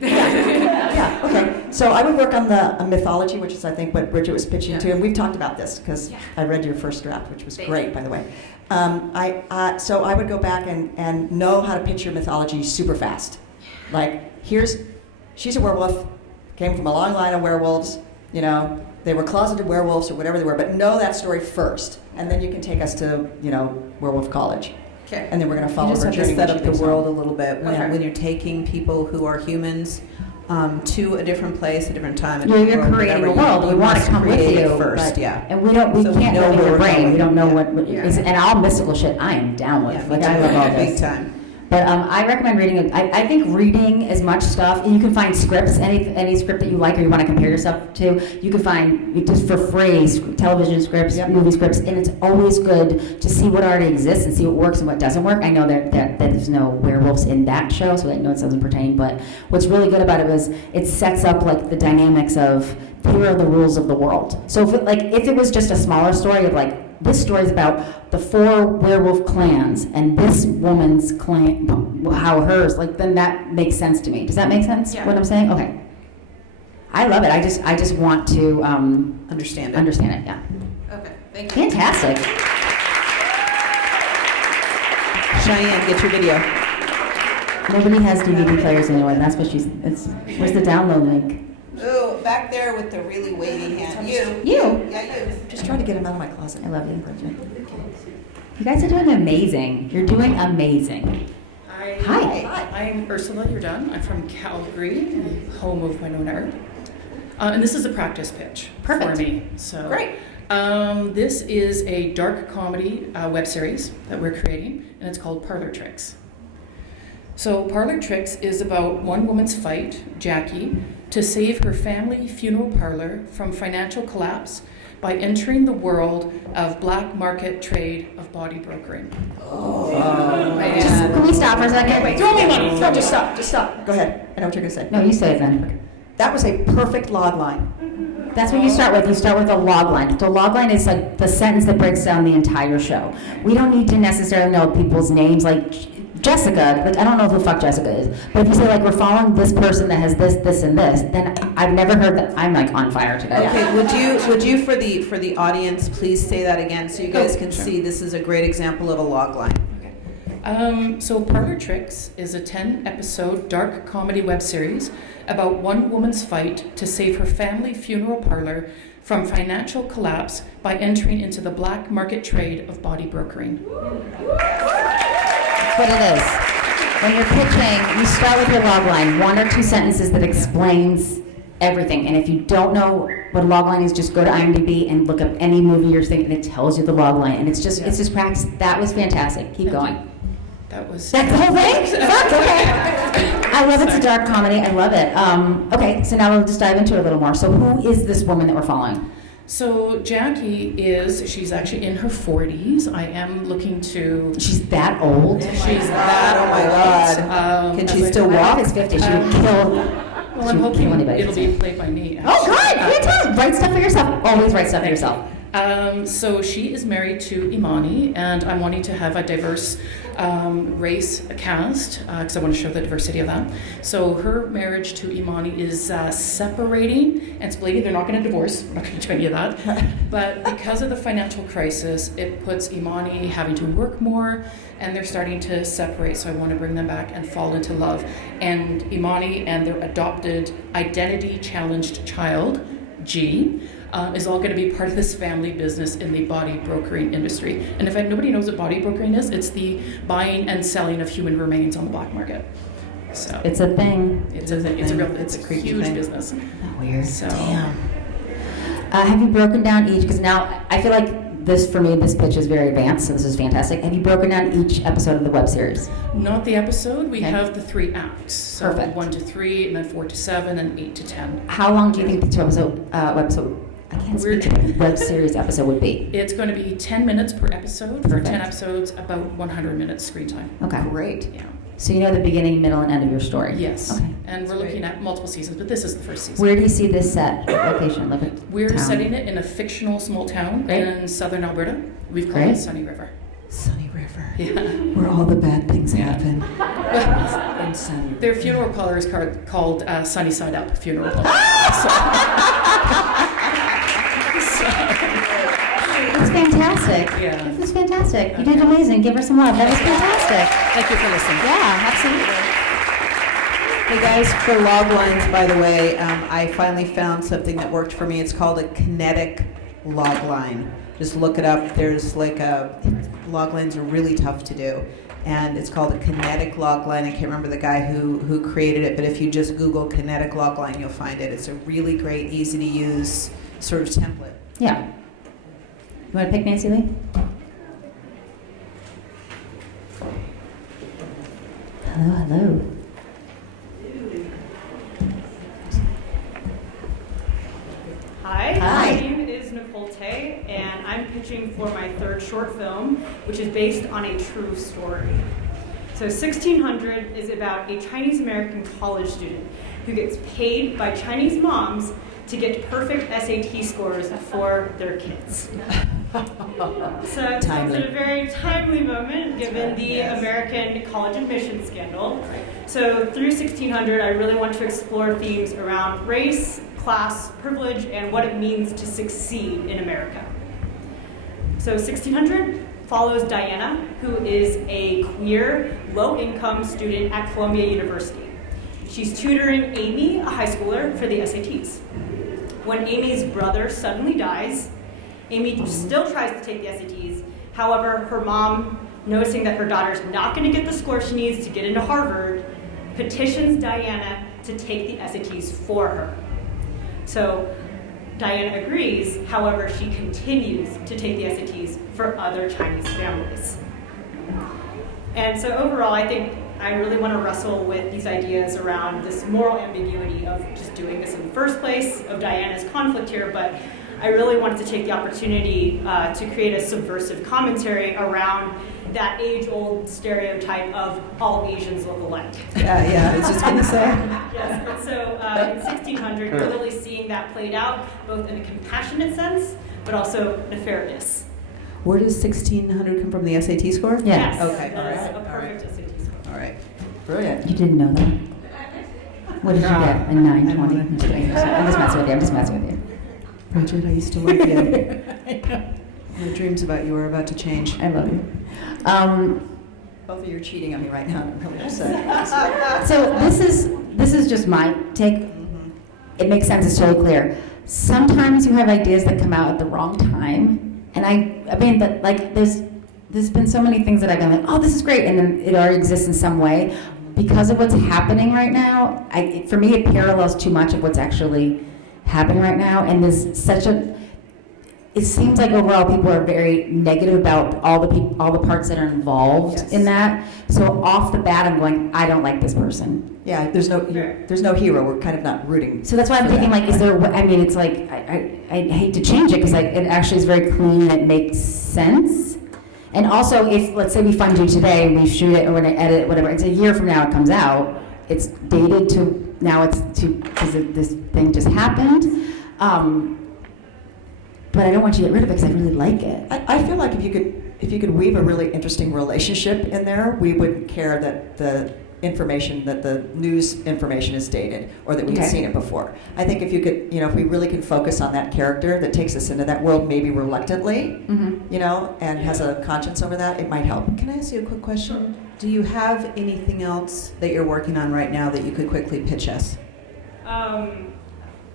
Yeah, okay. So I would work on the mythology, which is, I think, what Bridget was pitching to, and we've talked about this because I read your first draft, which was great, by the way. So I would go back and know how to pitch your mythology super fast. She's a werewolf, came from a long line of werewolves, They were closeted werewolves or whatever they were, but know that story first, and then you can take us to, Werewolf College. Okay. And then we're going to follow You just her have to journey set when up she the leaves world home. a little bit Okay. when you're taking people who are humans to a different place, a different time. A You're different world, creating a whatever. world. We You want to must come with create it you first. but- Yeah. And we So can't we go know in where your we're brain. going. We don't know Yeah. what is, and all mystical shit I am down with. Yeah, Like me I too. love all Big this. time. But I recommend reading. I think reading as much stuff. You can find scripts, any script that you like or you want to compare yourself to. You can find just for free television scripts, movie scripts, and it's always good to see what already exists and see what works and what doesn't work. I know that there's no werewolves in that show, so I know it doesn't pertain. But what's really good about it is it sets up like the dynamics of here are the rules of the world. So if it was just a smaller story of like. This story is about the 4 werewolf clans and this woman's clan, how hers, then that makes sense to me. Does that make sense, what I'm saying? Okay. I love it. I just want to Understand it. understand it, yeah. Okay, thank you. Fantastic. Cheyenne, get your video. Nobody has DVD players anyway. That's what where's the download link? Oh, back there with the really wavy hand. You. You. Yeah, you. Just trying to get him out of my closet. I love you. You guys are doing amazing. You're doing amazing. Hi. I'm Ursula Yerdun. I'm from Calgary, home of Winona Earp. And this is a practice pitch Perfect. for me. So Great. This is a dark comedy web series that we're creating, and it's called Parlor Tricks. So Parlor Tricks is about one woman's fight, Jackie, to save her family funeral parlor from financial collapse by entering the world of black market trade of body brokering. Can we stop for a second? Wait, throw me money. No, just stop. Go ahead. I know what you're going to say. No, you say it then. That was a perfect log line. That's what you start with. You start with a log line. The log line is like the sentence that breaks down the entire show. We don't need to necessarily know people's names. Like Jessica, I don't know who the fuck Jessica is, but if you say like we're following this person that has this, this, and this, then I've never heard that. I'm like on fire today. Okay, would you for the audience please say that again so you guys can see this is a great example of a log line. So Parlor Tricks is a 10-episode dark comedy web series about one woman's fight to save her family funeral parlor from financial collapse by entering into the black market trade of body brokering. That's what it is. When you're pitching, you start with your log line, 1 or 2 sentences that explains everything. And if you don't know what a log line is, just go to IMDb and look up any movie you're thinking. It tells you the log line, and it's just practice. That was fantastic. Keep going. That's the whole thing? Fuck, okay. I love it's a dark comedy. I love it. Okay, so now we'll just dive into it a little more. So who is this woman that we're following? So Jackie she's actually in her 40s. I am looking to... She's that old? She's that Oh my God. Can she still walk? It's 50. She would kill... Well, I'm hoping it'll be played by me. Oh, good! Fantastic! Write stuff for yourself. Always write stuff for yourself. So she is married to Imani, and I'm wanting to have a diverse race cast because I want to show the diversity of that. So her marriage to Imani is separating and splitting. They're not going to divorce. I'm not going to do any of that. But because of the financial crisis, it puts Imani having to work more, and they're starting to separate. So I want to bring them back and fall into love. And Imani and their adopted identity-challenged child, G, is all going to be part of this family business in the body brokering industry. And if nobody knows what body brokering is, it's the buying and selling of human remains on the black market. So it's a thing. It's a huge thing. business. Weird. So, Damn. Have you broken down each? Because now I feel like this pitch is very advanced, so this is fantastic. Have you broken down each episode of the web series? Not the episode. We Okay. have the 3 acts. So Perfect. 1 to 3, and then 4 to 7, and 8 to 10. How long do you think the web series episode would be? It's going to be 10 minutes per episode. For Perfect. 10 episodes, about 100 minutes screen time. Okay. Great. Yeah. So you know the beginning, middle, and end of your story? Yes. Okay. And we're looking at multiple seasons, but this is the first season. Where do you see this set location? Like We're town? setting it in a fictional small town Great. in southern Alberta. We've called Great. it Sunny River. Sunny River. Yeah. Where all the bad things happen. In Sunny. Their funeral parlor is called Sunny Side Up Funeral Parlor. It's fantastic. Yeah. This is fantastic. You did amazing. Give her some love. That was fantastic. Thank you for listening. Yeah, absolutely. Hey guys, for log lines, by the way, I finally found something that worked for me. It's called a kinetic log line. Just look it up. There's like log lines are really tough to do. And it's called a kinetic log line. I can't remember the guy who created it, but if you just Google kinetic log line, you'll find it. It's a really great, easy to use sort of template. Yeah. You want to pick Nancy Lee? Hello, hello. Hi, Hi. my name is Nicole Tay, and I'm pitching for my third short film, which is based on a true story. So 1600 is about a Chinese American college student who gets paid by Chinese moms to get perfect SAT scores for their kids. So it comes at a very timely moment given the American college admissions scandal. So through 1600, I really want to explore themes around race, class, privilege, and what it means to succeed in America. So 1600 follows Diana, who is a queer, low-income student at Columbia University. She's tutoring Amy, a high schooler, for the SATs. When Amy's brother suddenly dies, Amy still tries to take the SATs. However, her mom, noticing that her daughter's not going to get the score she needs to get into Harvard, petitions Diana to take the SATs for her. So Diana agrees, however, she continues to take the SATs for other Chinese families. And so overall, I think I really want to wrestle with these ideas around this moral ambiguity of just doing this in the first place, of Diana's conflict here, but I really wanted to take the opportunity to create a subversive commentary around that age-old stereotype of all Asians look alike. Yeah, I was just going to say. Yes, and so in 1600, you're really seeing that played out, both in a compassionate sense, but also nefarious. Where does 1600 come from, the SAT score? Yeah. Yes, Okay, all that's right. a perfect SAT score. All right. Brilliant. You didn't know that? What did you get? A 920? I'm just kidding. I'm just messing with you. Bridget, I used to love you. My dreams about you are about to change. I love you. Both of you are cheating on me right now. I'm really upset. So this is just my take. It makes sense. It's totally clear. Sometimes you have ideas that come out at the wrong time, and I mean, but like there's been so many things that I've been like, oh, this is great, and then it already exists in some way. Because of what's happening right now, for me, it parallels too much of what's actually happening right now, and there's such a. It seems like overall people are very negative about all the parts that are involved in that. So off the bat, I'm going, I don't like this person. Yeah, there's no hero. We're kind of not rooting. So that's why I'm thinking, like, is there? I mean, it's like I hate to change it because like it actually is very clean and it makes sense. And also, if let's say we fund you today and we shoot it or when I edit it, whatever, it's a year from now it comes out. It's dated to now. It's to because this thing just happened. But I don't want you to get rid of it because I really like it. I feel like if you could weave a really interesting relationship in there, we wouldn't care that the news information is dated or that we've seen it before. I think if you could, if we really can focus on that character that takes us into that world, maybe reluctantly, and has a conscience over that, it might help. Can I ask you a quick question? Do you have anything else that you're working on right now that you could quickly pitch us?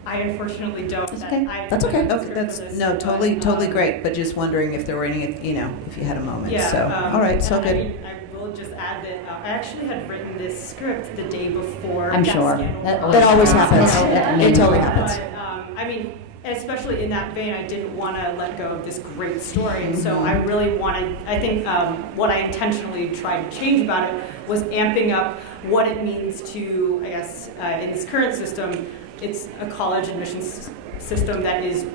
I unfortunately don't. That's okay. That's okay. Okay, that's totally great. But just wondering if there were any, if you had a moment. Yeah. So, all right, so good. I mean, I will just add that I actually had written this script the day before. I'm that sure. scandal That always happens. Yeah. It totally happens. But, I mean, especially in that vein, I didn't want to let go of this great story, and so I really wanted. I think what I intentionally tried to change about it was amping up what it means to, I guess, in this current system. It's a college admissions system that is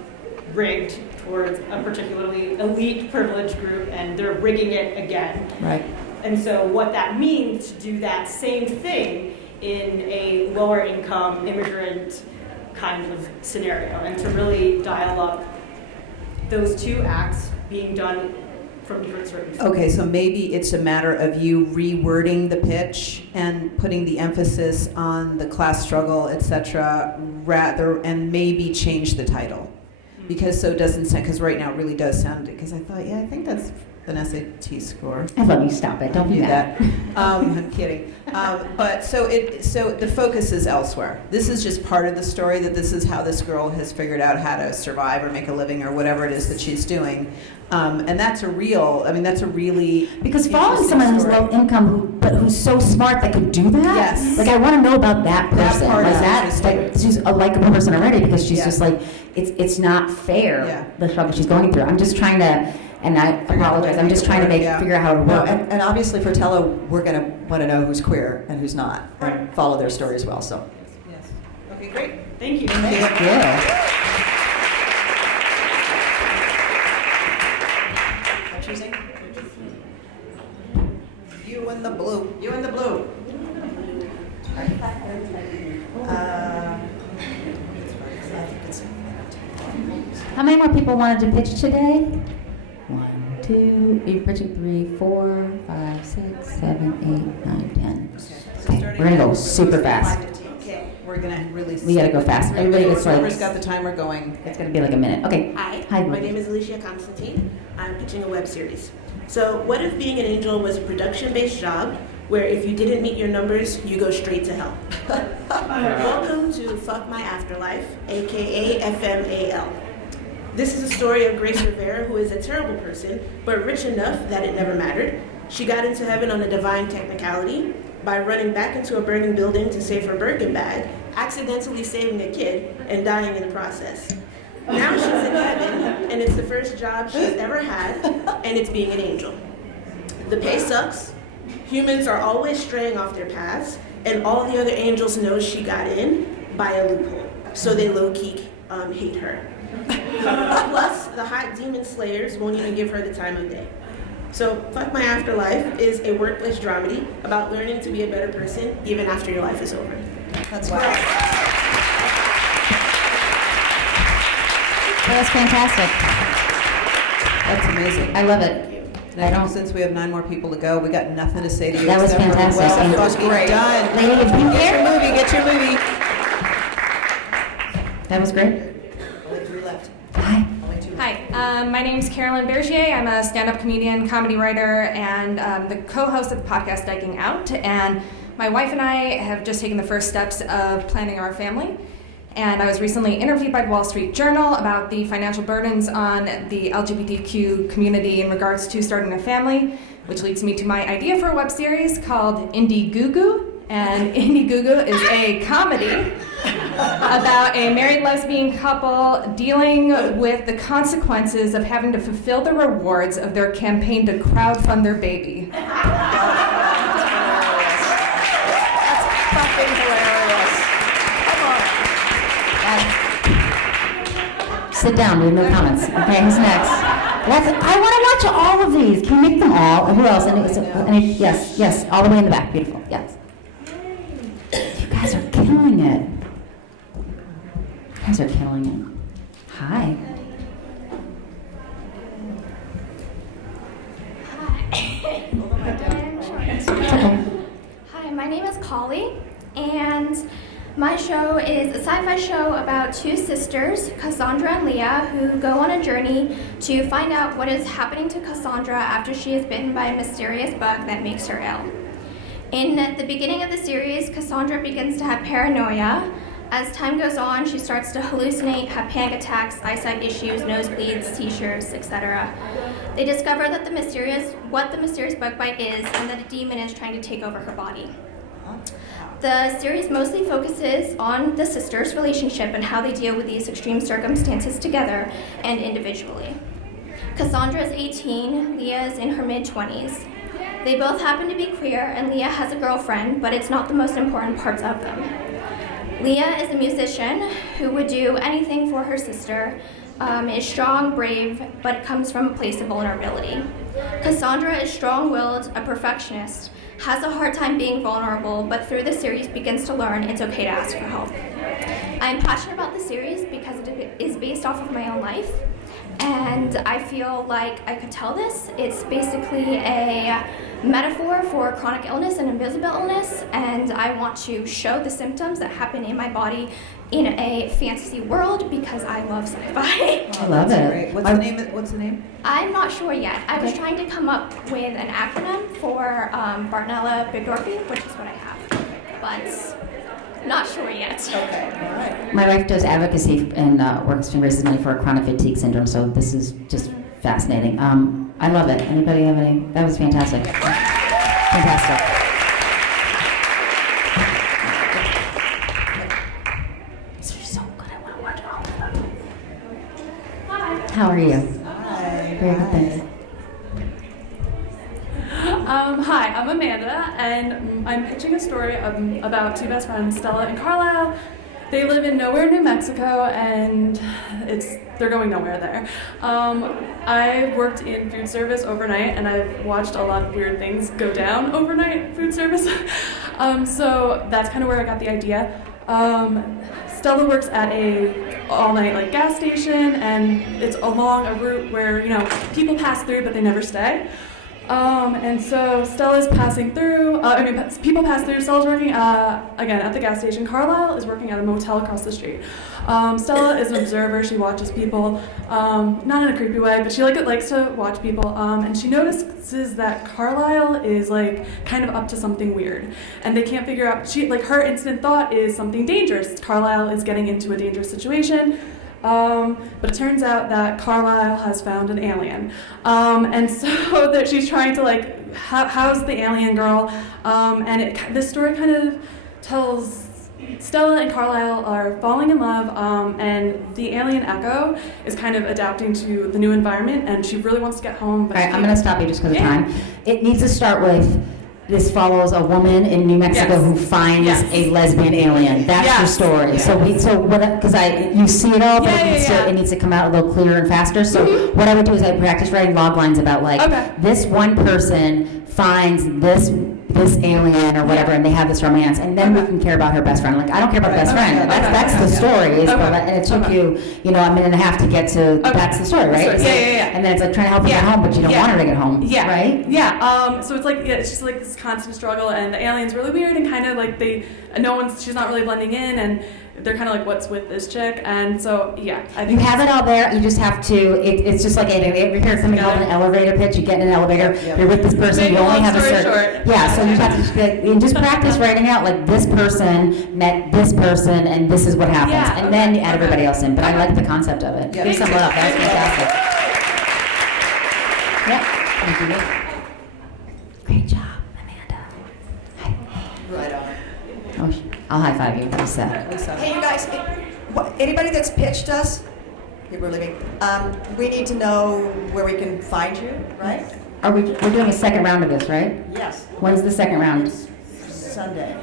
rigged towards a particularly elite privileged group, and they're rigging it again. Right. And so what that means to do that same thing in a lower income immigrant kind of scenario, and to really dial up those two acts being done from different circumstances. Okay, so maybe it's a matter of you rewording the pitch and putting the emphasis on the class struggle, etc., and maybe change the title. Because so it doesn't sound, because right now it really does sound, because I thought, I think that's an SAT score. I love you. Stop it. Don't do that. I'm kidding. But so the focus is elsewhere. This is just part of the story, that this is how this girl has figured out how to survive or make a living or whatever it is that she's doing. And that's a really Because following someone who's low income but who's so smart that could do that. Yes. Like I want to know about that person. That part like is that. interesting. Like she's a likable person already because she's Yeah. just like it's not fair Yeah. the struggle she's going through. I'm just trying to. And I apologize. I'm just trying to figure out how to No, work. and obviously for Tello, we're going to want to know who's queer and who's not, and follow their story as well. So, Yes. Okay, great. Thank you. Thank you. choosing You in the blue. you in the blue. How many more people wanted to pitch today? 1, 2, you're pitching 3, 4, 5, 6, 7, 8, 9, 10. Okay, we're gonna go super fast. Okay, we're gonna really. We gotta go fast. Everybody gets like. Whoever's got the timer going. It's gonna be like a minute. Okay. Hi, Hi. my name is Alicia Constantine. I'm pitching a web series. So, what if being an angel was a production-based job where if you didn't meet your numbers, you go straight to hell? Welcome to Fuck My Afterlife, aka FMAL. This is a story of Grace Rivera, who is a terrible person, but rich enough that it never mattered. She got into heaven on a divine technicality by running back into a burning building to save her Birkin bag, accidentally saving a kid, and dying in the process. Now she's in heaven, and it's the first job she's ever had, and it's being an angel. The pay sucks, humans are always straying off their paths, and all the other angels know she got in by a loophole, so they low-key hate her. Plus, the hot demon slayers won't even give her the time of day. So, Fuck My Afterlife is a workplace dramedy about learning to be a better person even after your life is over. That's great. That was fantastic. That's amazing. I love it. I don't. Since we have 9 more people to go, we got nothing to say to you. That was except for, fantastic. well, Thank you. fucking done. Lady, have you Get your here? movie. Get your movie. That was great. Only 3 left. Hi. Only 2 left. Hi, my name is Carolyn Bergier. I'm a stand-up comedian, comedy writer, and the co-host of the podcast Diking Out. And my wife and I have just taken the first steps of planning our family. And I was recently interviewed by the Wall Street Journal about the financial burdens on the LGBTQ community in regards to starting a family, which leads me to my idea for a web series called Indie Goo Goo. And Indie Goo Goo is a comedy about a married lesbian couple dealing with the consequences of having to fulfill the rewards of their campaign to crowdfund their baby. That's fucking hilarious. Come on. Sit down. We have no comments. Okay, who's next? I want to watch all of these. Can you make them all? Who else? Yes, all the way in the back. Beautiful. Yes. You guys are killing it. You guys are killing it. Hi. Hi, my name is Collie, and my show is a sci-fi show about 2 sisters, Cassandra and Leah, who go on a journey to find out what is happening to Cassandra after she is bitten by a mysterious bug that makes her ill. In the beginning of the series, Cassandra begins to have paranoia. As time goes on, she starts to hallucinate, have panic attacks, eyesight issues, nosebleeds, seizures, etc. They discover that what the mysterious bug bite is, and that a demon is trying to take over her body. The series mostly focuses on the sisters' relationship and how they deal with these extreme circumstances together and individually. Cassandra is 18, Leah is in her mid-20s. They both happen to be queer, and Leah has a girlfriend, but it's not the most important parts of them. Leah is a musician who would do anything for her sister, is strong, brave, but comes from a place of vulnerability. Cassandra is strong-willed, a perfectionist, has a hard time being vulnerable, but through the series begins to learn it's okay to ask for help. I'm passionate about the series because it is based off of my own life, and I feel like I could tell this. It's basically a metaphor for chronic illness and invisible illness, and I want to show the symptoms that happen in my body in a fantasy world because I love sci-fi. I love it. Great. What's the name? I'm not sure yet. I was trying to come up with an acronym for Bartonella Bigdorffi, which is what I have, but not sure yet. Okay, all right. My wife does advocacy and works to raise money for chronic fatigue syndrome, so this is just fascinating. I love it. Anybody have any? That was fantastic. Fantastic. These are so good. I want to watch all of them. How are you? Hi. Very good, thanks. Hi, I'm Amanda, and I'm pitching a story about two best friends, Stella and Carlisle. They live in nowhere, New Mexico, and they're going nowhere there. I worked in food service overnight, and I've watched a lot of weird things go down overnight food service. So that's kind of where I got the idea. Stella works at a all-night gas station, and it's along a route where people pass through, but they never stay. And so Stella's passing through, people pass through. Stella's working, again, at the gas station. Carlisle is working at a motel across the street. Stella is an observer. She watches people, not in a creepy way, but she likes to watch people. And she notices that Carlisle is kind of up to something weird. And they can't figure out, her instant thought is something dangerous. Carlisle is getting into a dangerous situation. But it turns out that Carlisle has found an alien. And so that she's trying to how's the alien girl? And this story kind of tells Stella and Carlisle are falling in love, and the alien Echo is kind of adapting to the new environment, and she really wants to get home. But All right, I'm going to stop you just because of time. It needs to start with, this follows a woman in New Mexico who finds a lesbian alien. That's your story. So you see it all, but it needs to come out a little clearer and faster. So what I would do is I practice writing log lines about this one person finds this alien or whatever, and they have this romance, and then we can care about her best friend. I don't care about the best friend. That's the story. And it took you, a minute and a half to get to. That's the story, right? And then it's trying to help her get home, but you don't want her to get home. Yeah. Right? Yeah. So it's just this constant struggle, and the alien's really weird, and kind of she's not really blending in, and they're kind of what's with this chick, and so I think you have it all there. You just have to. It's just like you hear something called an elevator pitch. You get in an elevator. You're with this person. You only have a certain. So you have to just practice writing out this person met this person, and this is what happens, and then you add everybody else in. But I like the concept of it. Give some love. That's fantastic. Thank you. Great job, Amanda. Right on. Oh, I'll high five you. You're set. Hey, you guys, anybody that's pitched us, people are leaving, we need to know where we can find you, right? We're doing a second round of this, right? Yes. When's the second round? It's Sunday.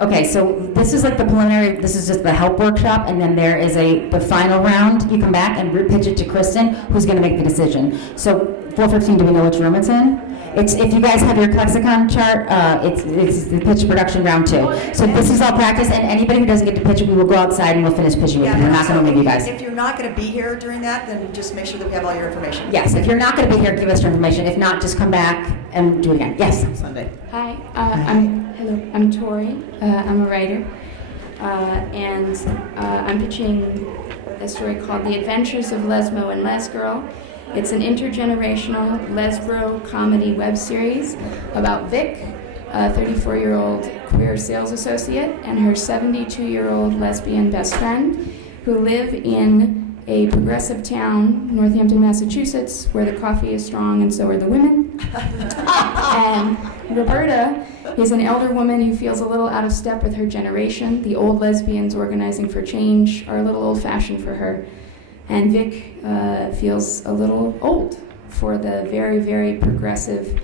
Okay, so this is the preliminary, this is just the help workshop, and then there is the final round. You come back and pitch it to Kristen, who's going to make the decision. So 4:15, do we know which room it's in? If you guys have your ClexaCon chart, it's the pitch production round 2. So this is all practice, and anybody who doesn't get to pitch it, we will go outside and we'll finish pitching with you. We're not going to leave you guys. If you're not going to be here during that, then just make sure that we have all your information. Yes, if you're not going to be here, give us your information. If not, just come back and do it again. Yes? Sunday. Hi, I'm Tori. I'm a writer, and I'm pitching a story called The Adventures of Lesmo and Lesgirl. It's an intergenerational lesbro comedy web series about Vic, a 34-year-old queer sales associate, and her 72-year-old lesbian best friend, who live in a progressive town, Northampton, Massachusetts, where the coffee is strong and so are the women. And Roberta is an elder woman who feels a little out of step with her generation. The old lesbians organizing for change are a little old-fashioned for her. And Vic feels a little old for the very, very progressive,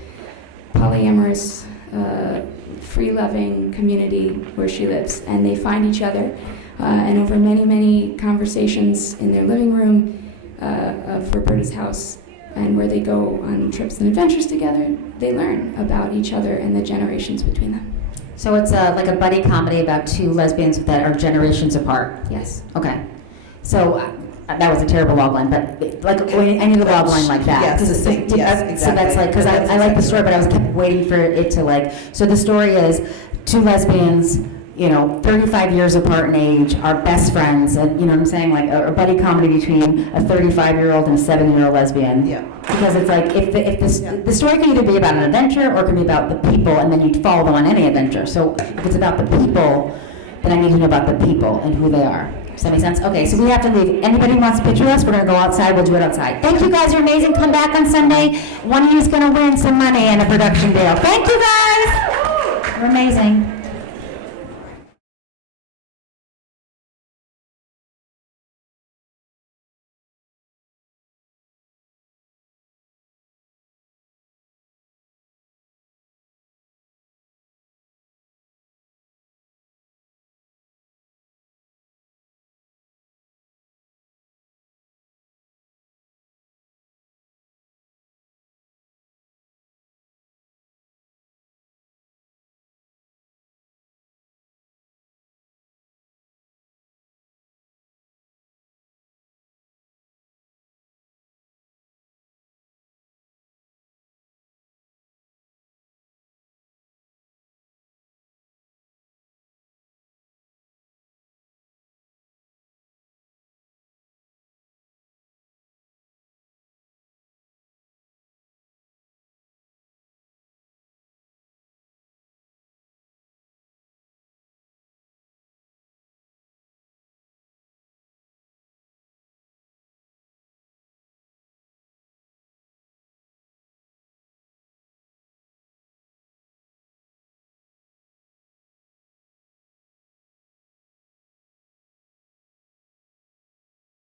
polyamorous, free-loving community where she lives. And they find each other, and over many, many conversations in their living room of Roberta's house, and where they go on trips and adventures together, they learn about each other and the generations between them. So it's like a buddy comedy about two lesbians that are generations apart? Yes. Okay. So that was a terrible log line, but like I need a log line like that. Yes, succinct, yes, So exactly. that's like, because I like the story, but I was kept waiting for it to like, so the story is two lesbians, 35 years apart in age, are best friends, and you know what I'm saying, like a buddy comedy between a 35-year-old and a 7-year-old lesbian. Yeah. Because it's like, the story can either be about an adventure or it can be about the people, and then you'd follow them on any adventure. So if it's about the people, then I need to know about the people and who they are. Does that make sense? Okay, so we have to leave. Anybody who wants to picture us, we're going to go outside. We'll do it outside. Thank you guys. You're amazing. Come back on Sunday. One of you is going to win some money and a production deal. Thank you guys. You're amazing.